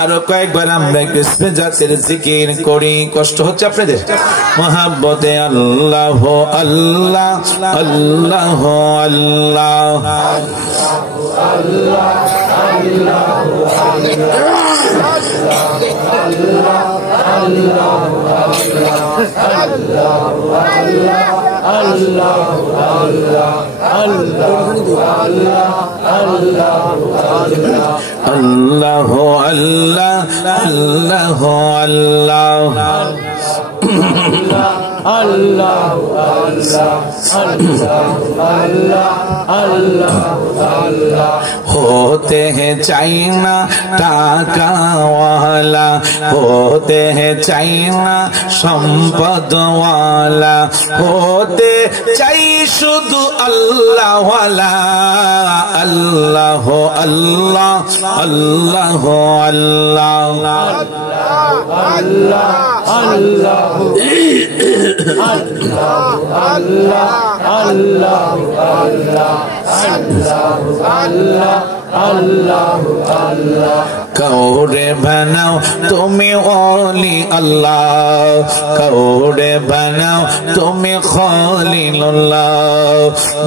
আরো কয়েকবার আমরা কিসমে জাতের জিকির করি। কষ্ট হচ্ছে আপনাদের? মহব্বতে আল্লাহ আল্লাহ আল্লাহ আল্লাহ আল্লাহ আল্লাহ আল্লাহ होते हैं चाइना टाका वाला, होते हैं चाइना संपद वाला, होते चाहिए शुद्ध अल्लाह वाला। अल्लाह अल्लाह अल्लाह कौड़े बनाओ तुम्हें ओली अल्लाह, कौड़े बनाओ तुम्हें खलीलुल्लाह,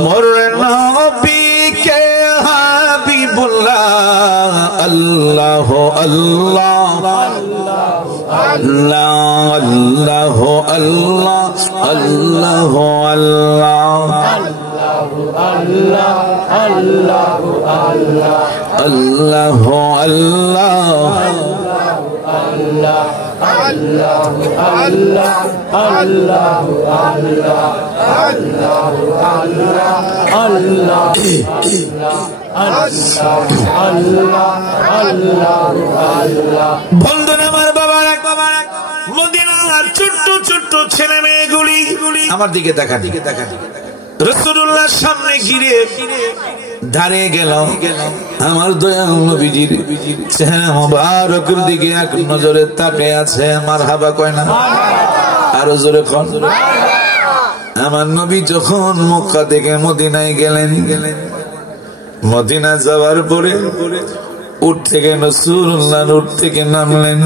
मोर नबी के हबीबुल्लाह। अल्लाह अल्लाह अल्लाह अल्लाह अल्लाह अल्लाह अल्लाह বন্ধুরা আমার বাবারা, মদিনার ছোট্ট ছোট্ট ছেলে মেয়েগুলি আমার দিকে দেখা রাসূলুল্লাহর সামনে ঘিরে দাঁড়িয়ে গেল। আমার দয়াল নবীজির চেহারা মোবারকের দিকে এক নজরে তাকিয়ে আছে। মারহাবা কয় না? আরো জোরে কোন। আমার নবী যখন মক্কা থেকে মদিনায় গেলেন, মদিনা যাওয়ার পরে উঠ থেকে রাসূলুল্লাহ উঠ থেকে নামলেন।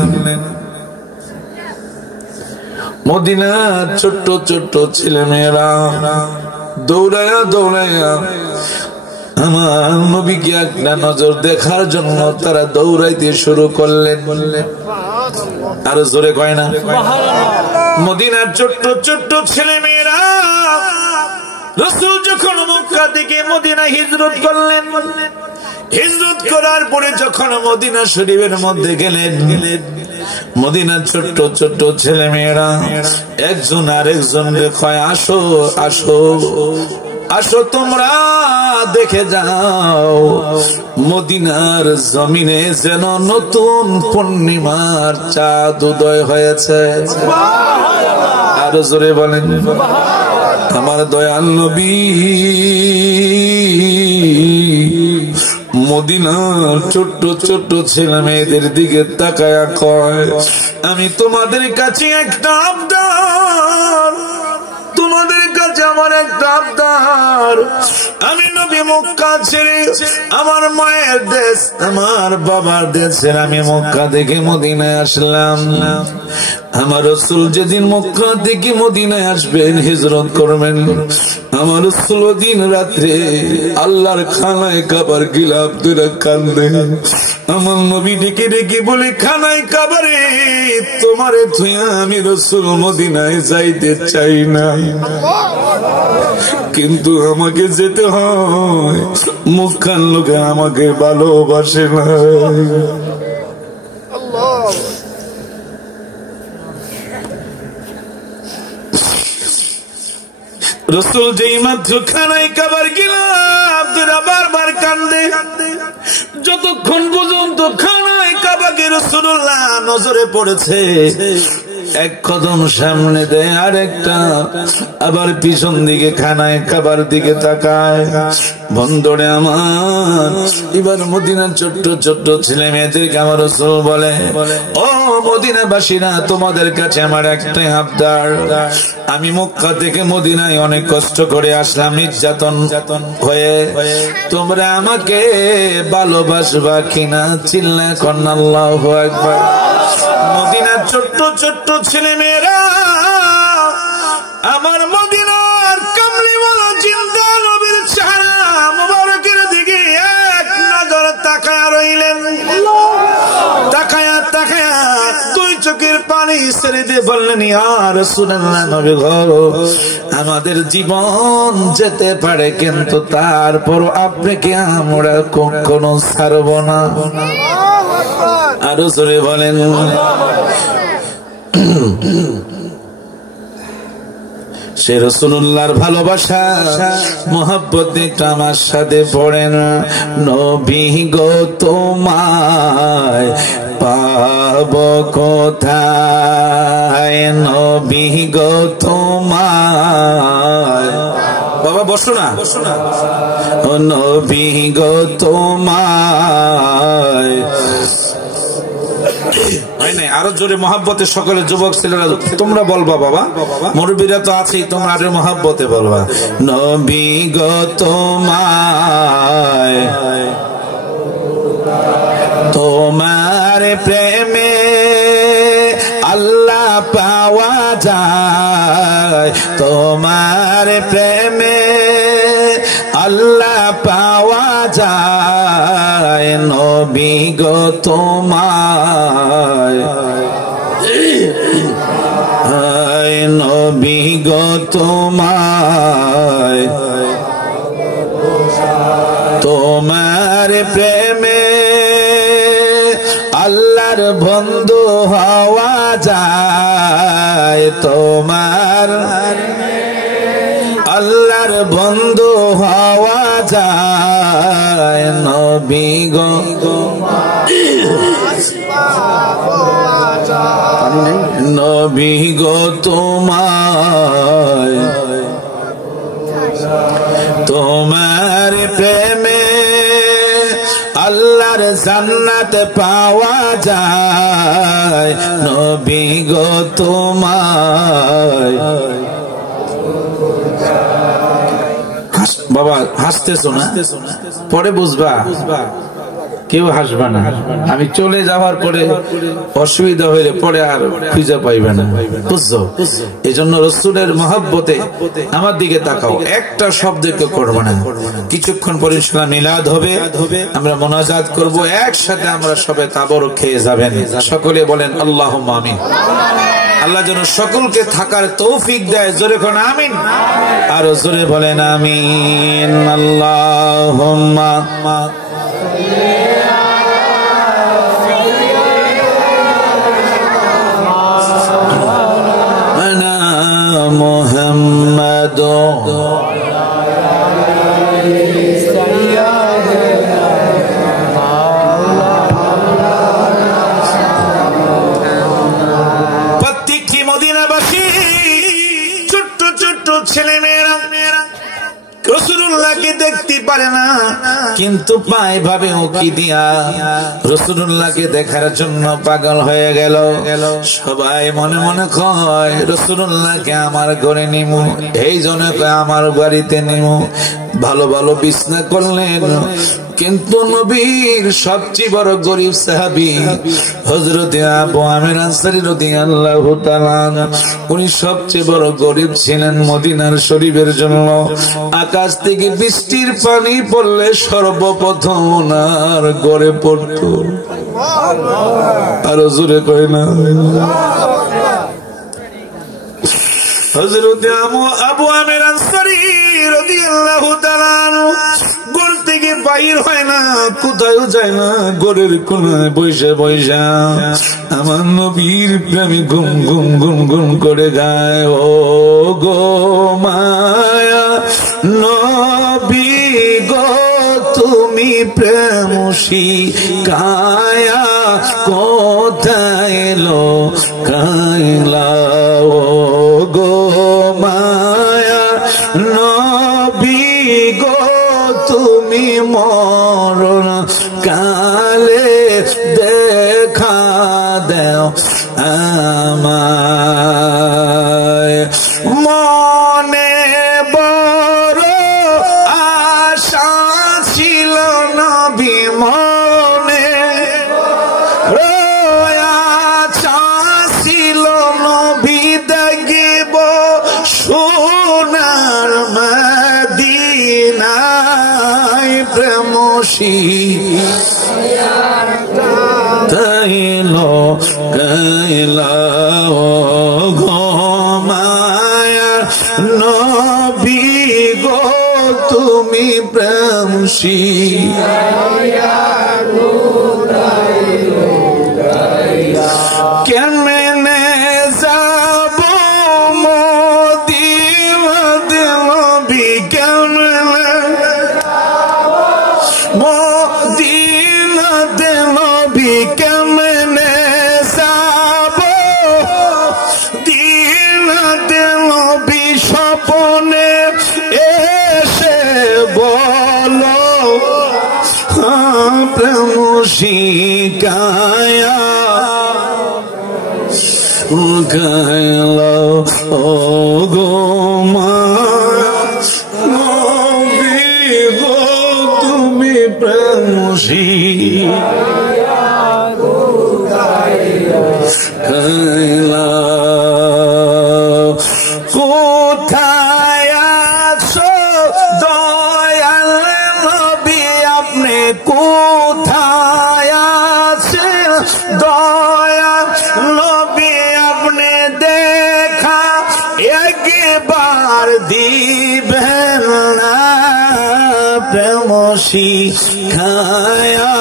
মদিনার ছোট্ট ছোট্ট ছেলে মেয়েরা দৌড়ায়া দৌড়ায়া আমার নবীকে একটা নজর দেখার জন্য তারা দৌড়াইতে শুরু করলেন। আরো জোরে কয় না? মদিনার ছোট্ট ছোট্ট ছেলে মেয়েরা রাসূল যখন মক্কা থেকে মদিনা হিজরত করলেন, হিজরত করার পরে যখন মদিনা শরীফের মধ্যে গেলেন, মদিনার ছোট্ট ছোট্ট ছেলে মেয়েরা একজন আরেকজনকে কয়, আসো আসো আসো তোমরা দেখে যাও, মদিনার জমিনে যেন নতুন পূর্ণিমার চাঁদ উদয় হয়েছে। আরো জোরে বলেন। আমার দয়াল নবী মদিনার ছোট্ট ছোট্ট ছেলে মেয়েদের দিকে তাকায়া কয়, আমি তোমাদের কাছে একটা আবদার, তোমাদের কাছে আমার একটা আবদার। আমি নবী মক্কা ছেড়ে আমার মায়ের দেশ, আমার বাবার দেশের আমি মক্কা থেকে মদিনায় আসলাম। আমার রাসূল যেদিন মক্কা থেকে মদিনায় আসবেন, হিজরত করবেন, আমার রাসূল দিন রাত্রে আল্লাহর খানায় কাবার গিলাফ ধরে কান্দে। আমার নবী ডেকে ডেকে বলে, খানায় কাবারে তোমারে থুইয়া আমি রাসূল মদিনায় যাইতে চাই না, কিন্তু আমাকে যেতে হয়, মক্কার লোকে আমাকে ভালোবাসে না। রাসূল যেই মাত্র খানায় কাবার গিলাফ ধরে বারবার কান্দে, যতক্ষণ পর্যন্ত খানায় কাবাকে রাসূলুল্লাহ নজরে পড়েছে, এক কদম সামনে দেয় আর একটা, আবার পিছন দিকে খানায় কাবার দিকে তাকায়। বন্ধুরে আমার, এবার মদিনার ছোট্ট ছোট্ট ছেলে মেয়েদেরকে আমার রাসূল বলে, ও মদিনাবাসীরা, তোমাদের কাছে আমার একটা আবদার। আমি মক্কা থেকে মদিনায় অনেক কষ্ট করে আসলাম নির্যাতন হয়ে, তোমরা আমাকে ভালোবাসবা কিনা? চিল্লা করেন আল্লাহু আকবার। মদিনার ছোট্ট ছোট্ট ছেলে মেয়েরা আমার মদিনার কামলিওয়ালা জিন্দা নবীর চেহারা মোবারকের দিকে এক নজর তাকায়া রইলেন। তাকায়া দেখে দুই চোখের পানি ছেড়ে দিয়ে বললেন, ইয়া রাসূলুল্লাহ, নবী গো, আমাদের জীবন যেতে পারে কিন্তু তারপর আপনাকে আমরা কখনো ছাড়ব না। আরো জোরে বলেন। সে রাসূলুল্লাহর ভালোবাসা মোহাব্বত একটু আমার সাথে পড়েন। নবী গো তোমায় পাব কোথায়, নবী গো তোমায়, বাবা বসো না, ও নবী গো তোমায়, আরো জোরে মহাব্বতে সকলে যুবক ছেলেরা তোমরা বলবা, বাবা মুরব্বীরা তো আছেই, তোমরা আরো মহাব্বতে বলবা। নবী গো তোমায়, তোমার প্রেমে আল্লাহ পাওয়া যায়, তোমার প্রেমে আল্লাহ পাওয়া যায়, নবী গো তোমায়, নবী গো তোমায়, তোমার প্রেমে আল্লাহর বন্ধু হওয়া যায়, তোমার আল্লাহর বন্ধু হওয়া যায়, নবী গো নবী গো তোমায়, তোমার প্রেমে আল্লাহর জান্নাত পাওয়া যায়, নবী গো তোমায়। বাবা হাসতেছো না, পরে বুঝবা, কেউ হাসবা না। আমি চলে যাওয়ার পরে অসুবিধা হইলে পরে আর খুঁজে পাইবে না, বুঝছো? এই জন্য রাসূলের মহব্বতে আমার দিকে তাকাও, একটা শব্দ কেউ করবে না। কিছুক্ষণ পরে ইনশাআল্লাহ মিলাদ হবে, আমরা মুনাজাত করব, একসাথে আমরা সবাই তাবরক খেয়ে যাবেন। সকলে বলেন আল্লাহুম্মা আমিন। আল্লাহ যেন সকলকে থাকার তৌফিক দেয়, জোরে কোন আমিন, আরো জোরে বলেন আমিন। আল্লাহুম্মা আনা মুহাম্মাদ রাসূলুল্লাহকে দেখতে পারে না, কিন্তু পায় ভাবে উকি দিয়া রাসূলুল্লাহকে দেখার জন্য পাগল হয়ে গেল। সবাই মনে মনে কয় রাসূলুল্লাহকে আমার ঘরে নিমু, এই জন্য কয় আমার বাড়িতে নিমু। ভালো ভালো বিছনা করলেন, কিন্তু নবীর সবচেয়ে বড় গরিব সাহাবী হযরত আবু আমির আনসারী রাদিয়াল্লাহু তাআলা, উনি সবচেয়ে বড় গরিব ছিলেন। মদিনার শরীফের জন্য আকাশ থেকে বৃষ্টির পানি পড়লে সর্বপ্রথম ওনার ঘরে পড়তো। আরো জোরে কয় না। হযরত আবু আমির আনসারী রাদিয়াল্লাহু তাআলা ঘর থেকে বাইর হয় না, কোথাও যায় না, ঘরের কোনায় বসে বসে আমার নবীর প্রেমে ঘুম ঘুম ঘুম ঘুম করে গায়, ও গো মায়া নবী গো তুমি প্রেম শিখায়া কোথায় এলো কাইলা, ও গো মায়া নবী গো তুমি মরণ কালে দেখা দেও আমায়। মনে বড় আশা ছিল নবী, মনে আশা ছিল নবী দেখিব সোনার মদিনায়, প্রেম শিখাইলো শিখাইলাও গো মায়া নবী গো তুমি প্রেম শিখাইয়া কেমনে যাব মদিনাতে নবী কেমনে মদিনাতে নবী কেমনে যাব দিনাতে নবী স্বপনে এসে বলো প্রেম শিখায়া গাইলাও ও গো নবী গো তুমি প্রেম শিখাইলাও কোথায় আছো দয়াল নবী আপনি কোথায় আছেন দয়াল নবী আপনি দেখা একবার দিবেন না প্রেম শিখায়া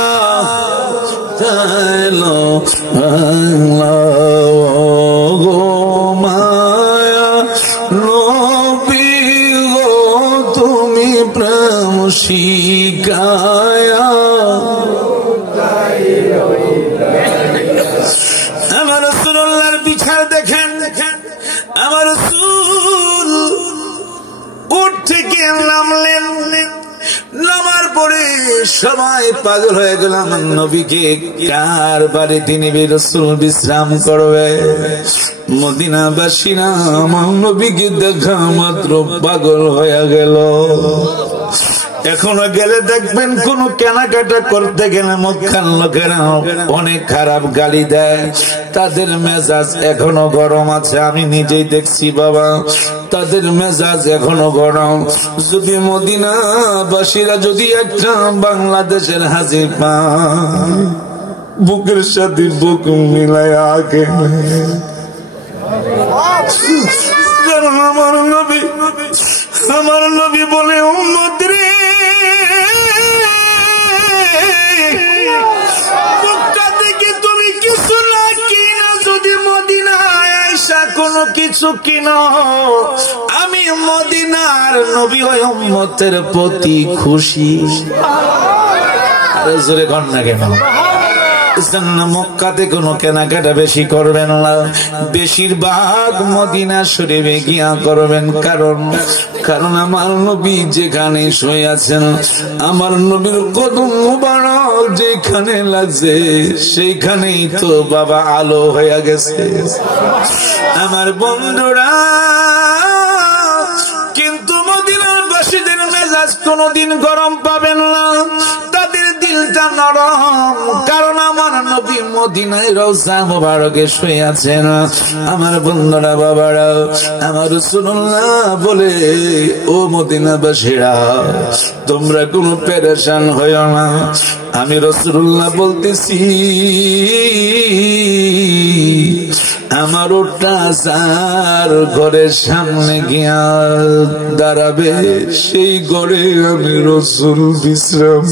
তাইলো গো মায়া নবী গো তুমি প্রেম শিখায়া আমার রাসূলুল্লাহর বিচার দেখেন আমার রাসূল উঠ থেকে নামলেন নামার পরে সবাই পাগল হয়ে গেল আমার নবীকে কার বাড়িতে নিবে রাসূল বিশ্রাম করবে মদিনাবাসীরা আমার নবীকে দেখা মাত্র পাগল হয়ে গেল এখনো গেলে দেখবেন কোন কেনাকাটা করতে গেলে মক্কার লোকেরা অনেক খারাপ গালি দেয় তাদের মেজাজ এখনো গরম আছে আমি নিজেই দেখছি বাবা তাদের মেজাজ এখনো গরম যদি মদিনাবাসীরা যদি একটা বাংলাদেশের হাজি পায় বুকের সাথে বুক মিলায় আগে আমার নবী বলে উম্মত রে মক্কা থেকে তুমি কিছু না কিনা যদি মদিনায় আইসা কোনো কিছু কিনো আমি মদিনার নবী হয়ে উম্মতের প্রতি খুশি আরে জোরে কর না কেন মক্কাতে কোনো কেনাকাটা বেশি করবেন না বেশিরভাগ মদিনা শরীফে গিয়া করবেন কারণ আমার নবী যেখানে শুয়ে আছেন আমার নবীর কদম মুবারক যেখানে লাগছে সেইখানেই তো বাবা আলো হয়ে গেছে আমার বন্ধুরা কিন্তু মদিনার বাসীদের মেজাজ কোনোদিন গরম পাবেন না তাদের দিলটা নরম কারণ আমার নবী মদিনায় রওজা মুবারকে শুয়ে আছেন আমার বন্ধুরা বাবারা আমার রাসূলুল্লাহ বলে ও মদিনাবাসীরা তোমরা কোনো পেরেশান হইও না আমি রাসূলুল্লাহ বলতেছি আমার ওটা যার ঘরের সামনে গিয়া দাঁড়াবে সেই ঘরে আমি রাসূল বিশ্রাম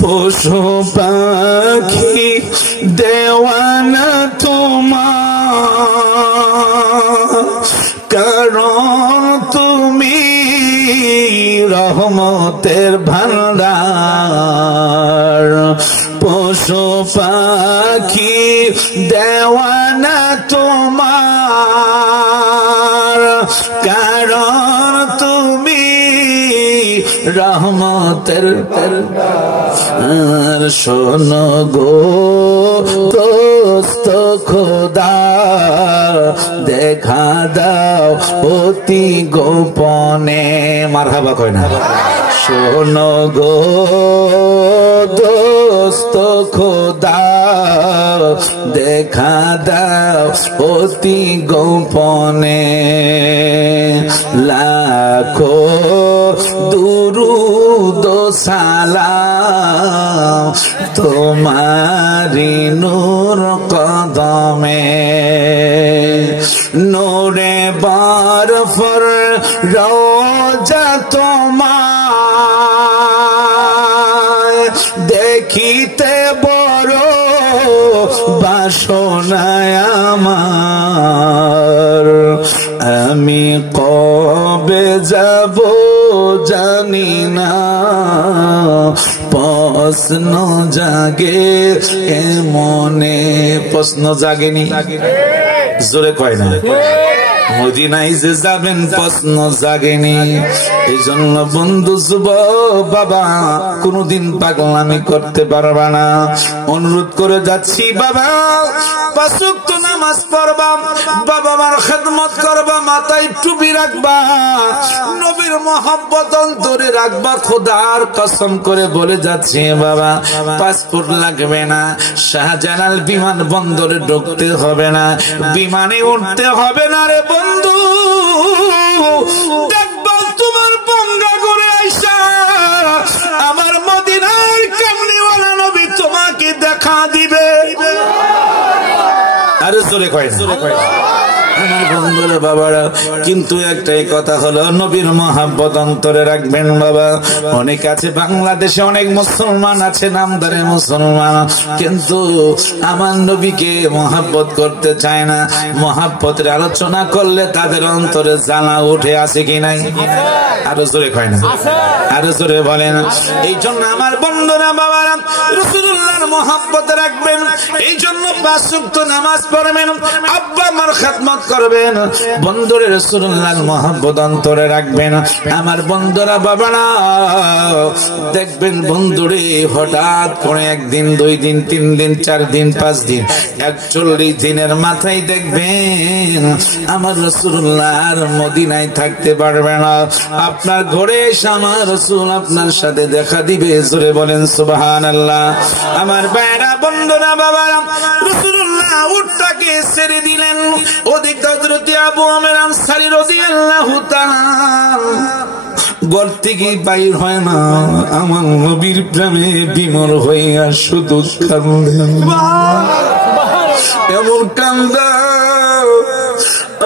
পশু পাখি দেওয়ানা তোমার কারণ তুমি রহমতের ভান্ডার পশু পাখি দেওয়ানা তোমার কারণ তুমি রহমতের আর শোনো গো দোস্ত খোদা দেখা দাও অতি গোপনে মারহাবা কয় না শোনো গো দোস্ত খোদা দেখা দাও অতি গোপনে লাখো দুরূদ সালাম তোমারি নূর কদমে নূরে বরফর রওজা তোমার দেখিতে বড় বাসনায় আমার আমি কবে যাব জানি না প্রশ্ন জাগে মনে প্রশ্ন জাগেনি জোরে কয় না মদিনায় যে যাবেন প্রশ্ন জাগেনি এই জন্য বন্ধু যুবক বাবা কোনদিন পাগলামি করতে পারবা না অনুরোধ করে যাচ্ছি বাবা 5 ওয়াক্ত নামাজ পড়বা বাবা মার খেদমত করবা মাথায় টুপি রাখবা নবীর মহব্বত অন্তরে রাখবা খোদার কসম করে বলে যাচ্ছি বাবা পাসপোর্ট লাগবে না শাহজালাল বিমান বন্দরে ঢুকতে হবে না বিমানে উঠতে হবে না রে বন্ধু দেখবা তোমার বঙ্গা করে আইসা আমার মদিনার কামলিওয়ালা নবী তোমাকে দেখা দিবে আরে জোরে কয় না আমার বন্ধুরা বাবারা কিন্তু একটাই কথা হলো নবীর মহব্বত অন্তরে রাখবেন বাবা অনেক আছে বাংলাদেশে অনেক মুসলমান আছে নামদারে মুসলমান কিন্তু আমার নবীকে মহব্বত করতে চায় না মহব্বতের আলোচনা করলে তাদের অন্তরে জ্বালা উঠে আসে কি নাই আরো জোরে কয় না আরো জোরে বলেন এই জন্য আমার বন্ধুরা বাবারা রাসূলুল্লাহর মহব্বত রাখবেন এই জন্য 5 ওয়াক্ত নামাজ পড়বেন আব্বা মার খেদমত করবেন বন্ধুরে রাসূলুল্লাহর মহব্বত অন্তরে রাখবেন আমার বন্ধুরা বাবারা দেখবেন বন্ধুরে হঠাৎ করে একদিন 2 দিন 3 দিন 4 দিন 5 দিন 41 দিনের মাথায় দেখবেন আমার রাসূলুল্লাহর মদিনায় থাকতে পারবে না আপনার ঘরে এসে আমার রাসূল আপনার সাথে দেখা দিবে জোরে বলেন সুবহানাল্লাহ আমার ভাইরা বন্ধুরা বাবারা রাসূলুল্লাহ উটটাকে ছেড়ে দিলেন ওদিক হযরত আবু আমের আনসারী রাদিয়াল্লাহু তাআলা ঘর থেকে বাইর হয় না আমার নবীর প্রেমে বিমর হইয়া শুধু কান্দেন এমন কান্দা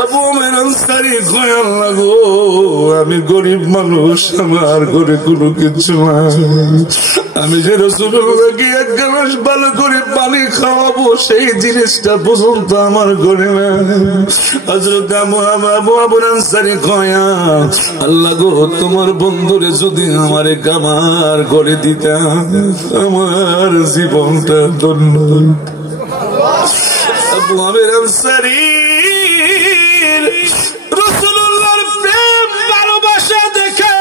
আবু আমের আনসারী কয় আল্লাহ গো আমি গরিব মানুষ আমার ঘরে কোনো কিছু নাই আমি যে রাসূলুল্লাহকে এক গ্লাস ভালো করে পানি খাওয়াবো সেই জিনিসটা পর্যন্ত আমার ঘরে না হযরত আবু আনসারী কয় আল্লাহ গো তোমার বন্ধুরে যদি আমারে কামার করে দিতা আমার জীবনটা ধন্য আবু আমের আনসারী রাসূলুল্লাহর প্রেম ভালোবাসা দেখে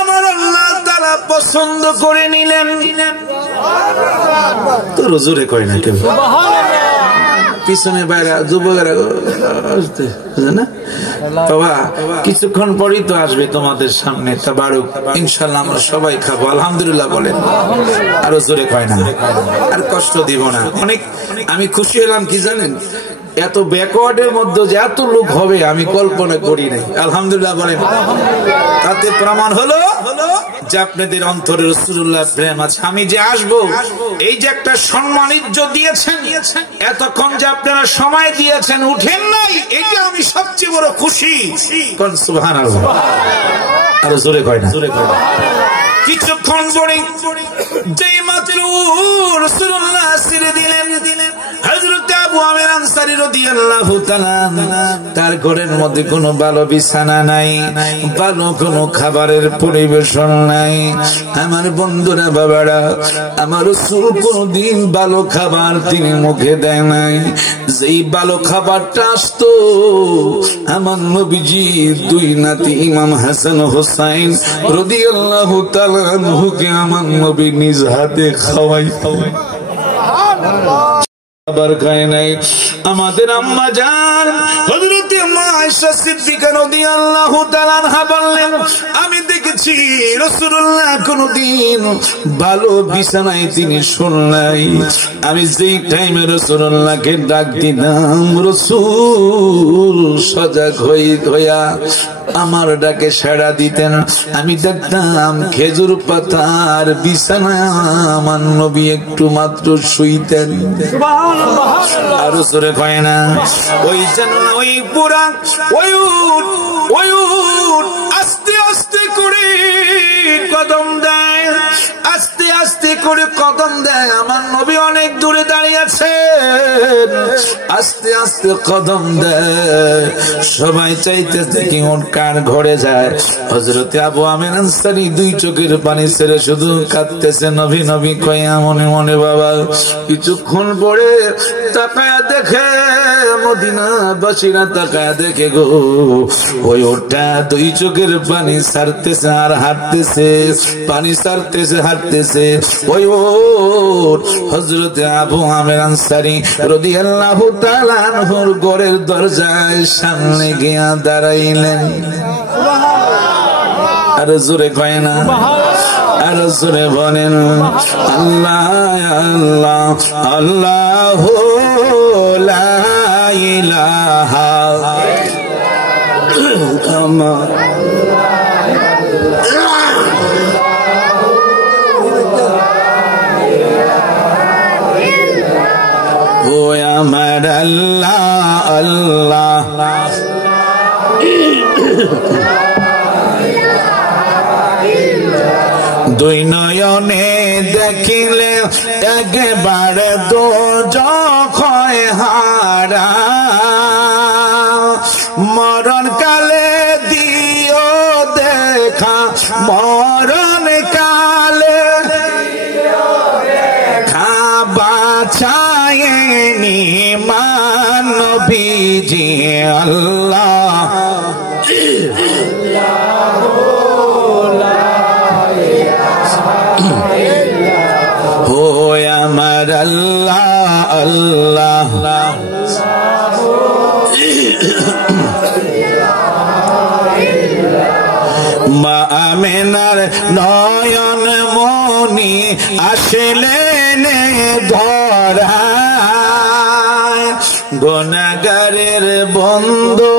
আমার আল্লাহ তাআলা পছন্দ করে নিলেন তো রজুরে কয় না কেউ পিছনে বাইরে যুবকেরা না বাবা কিছুক্ষণ পরেই তো আসবে তোমাদের সামনে তাবারুক ইনশাআল্লাহ আমরা সবাই খাবো আলহামদুলিল্লাহ বলেন আরো জোরে কয় না আর কষ্ট দিব না অনেক আমি খুশি হলাম কি জানেন এত ব্যাকওয়ার্ডের মধ্যে যে এত লোক হবে আমি কল্পনা করি নাই আলহামদুলিল্লাহ বলেন তাতে প্রমাণ হলো যে আপনাদের অন্তরে রাসূলুল্লাহর প্রেম আছে আমি যে আসবো এই যে একটা সম্মান ইজ্জত দিয়েছেন এতক্ষণ যে আপনারা সময় দিয়েছেন উঠেন নাই এটা আমি সবচেয়ে বড় খুশি কোন সুবহানাল্লাহ আরো জোরে কয় না কিছুক্ষণ পরে যেই মাত্র রাসূলুল্লাহ ছেড়ে দিলেন হযরত আবু আমের আনসারী রাদিয়াল্লাহু তাআলা তার ঘরের মধ্যে কোনো ভালো বিছানা নাই ভালো কোনো খাবারের পরিবেশন নাই আমার বন্ধুরা বাবারা আমার রাসূল কোনদিন ভালো খাবার তিনি মুখে দেয় নাই যেই ভালো খাবারটা আসতো আমার নবীজি 2 নাতি ইমাম হাসান হোসাইন রাদিয়াল্লাহু তাআলা আনহুকে আমার নবী নিজ হাতে খাওয়াই খাবার খায় নাই আমাদের আম্মা জান হযরত আয়েশা সিদ্দিকা রাদিয়াল্লাহু তাআলা আনহা বললেন আমি দেখেছি রাসূলুল্লাহ কোনদিন ভালো বিছানায় তিনি শুন নাই আমি যেই টাইমে রাসূলুল্লাহকে ডাক দিলাম রাসূল সজাগ হইয়া আমার ডাকে সাড়া দিতেন। আমি দেখতাম খেজুর পাতার বিছানা আমার নবী একটু মাত্র শুইতেন। আরো জোরে কয় না? ওই যেন ওই পুরা ওই উট আস্তে আস্তে করে কদম দেয়, আস্তে আস্তে করে কদম দেয়। আমার নবী অনেক দূরে দাঁড়িয়ে আছেন, আস্তে আস্তে কদম দেয়। সবাই চাইতেছে কি ওর কার ঘরে যায়। হযরতে আবু আমির আনসারী দুই চোখের পানি ছেড়ে শুধু কাঁদতেছে, নবী নবী কয়া মনে মনে। বাবা কিছুক্ষণ পরে তাকায়া দেখে, মদিনা বাসীরা তাকায়া দেখে গো, ওই ওটা দুই চোখের পানি ছাড়তেছে আর হাঁটতেছে, পানি ছাড়তেছে হাঁটতেছে। ওই ওট হযরতে আবু আমির আনসারী রাদিয়াল্লাহু তাআলা আনহুর ঘরের দরজায় সামনে গিয়া দাঁড়াইলেন। আর জোরে কয় না? আর জোরে বলেন আল্লাহ আল্লাহ আল্লাহু লা ইলাহা ইল্লাল্লাহ। ও আমার আল্লাহ আল্লাহ দুই নয়নে দেখিলে একবারে দোজখ হারা, মরণ কালে দিও দেখা, মরণ কালে দেখা বাছায়নি মানবীজি আল্লাহ। ও আমার আল্লাহ আল্লাহ মা আমিনার নয়ন মনি আসলেন ধরায়, গুনাহগারের বন্ধু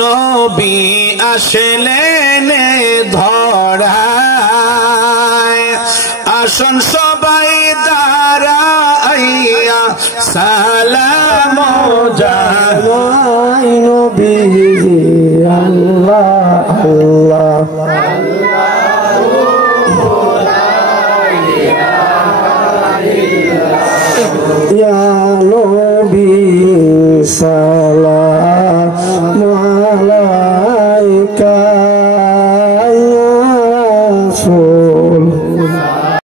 নবী আসলেন ধরায়। আসন সবাই দাঁড়াইয়া সালাম জানাই নবীজি আল্লাহ আল্লাহ। ইয়া নবী সালাম আলাইকা ইয়া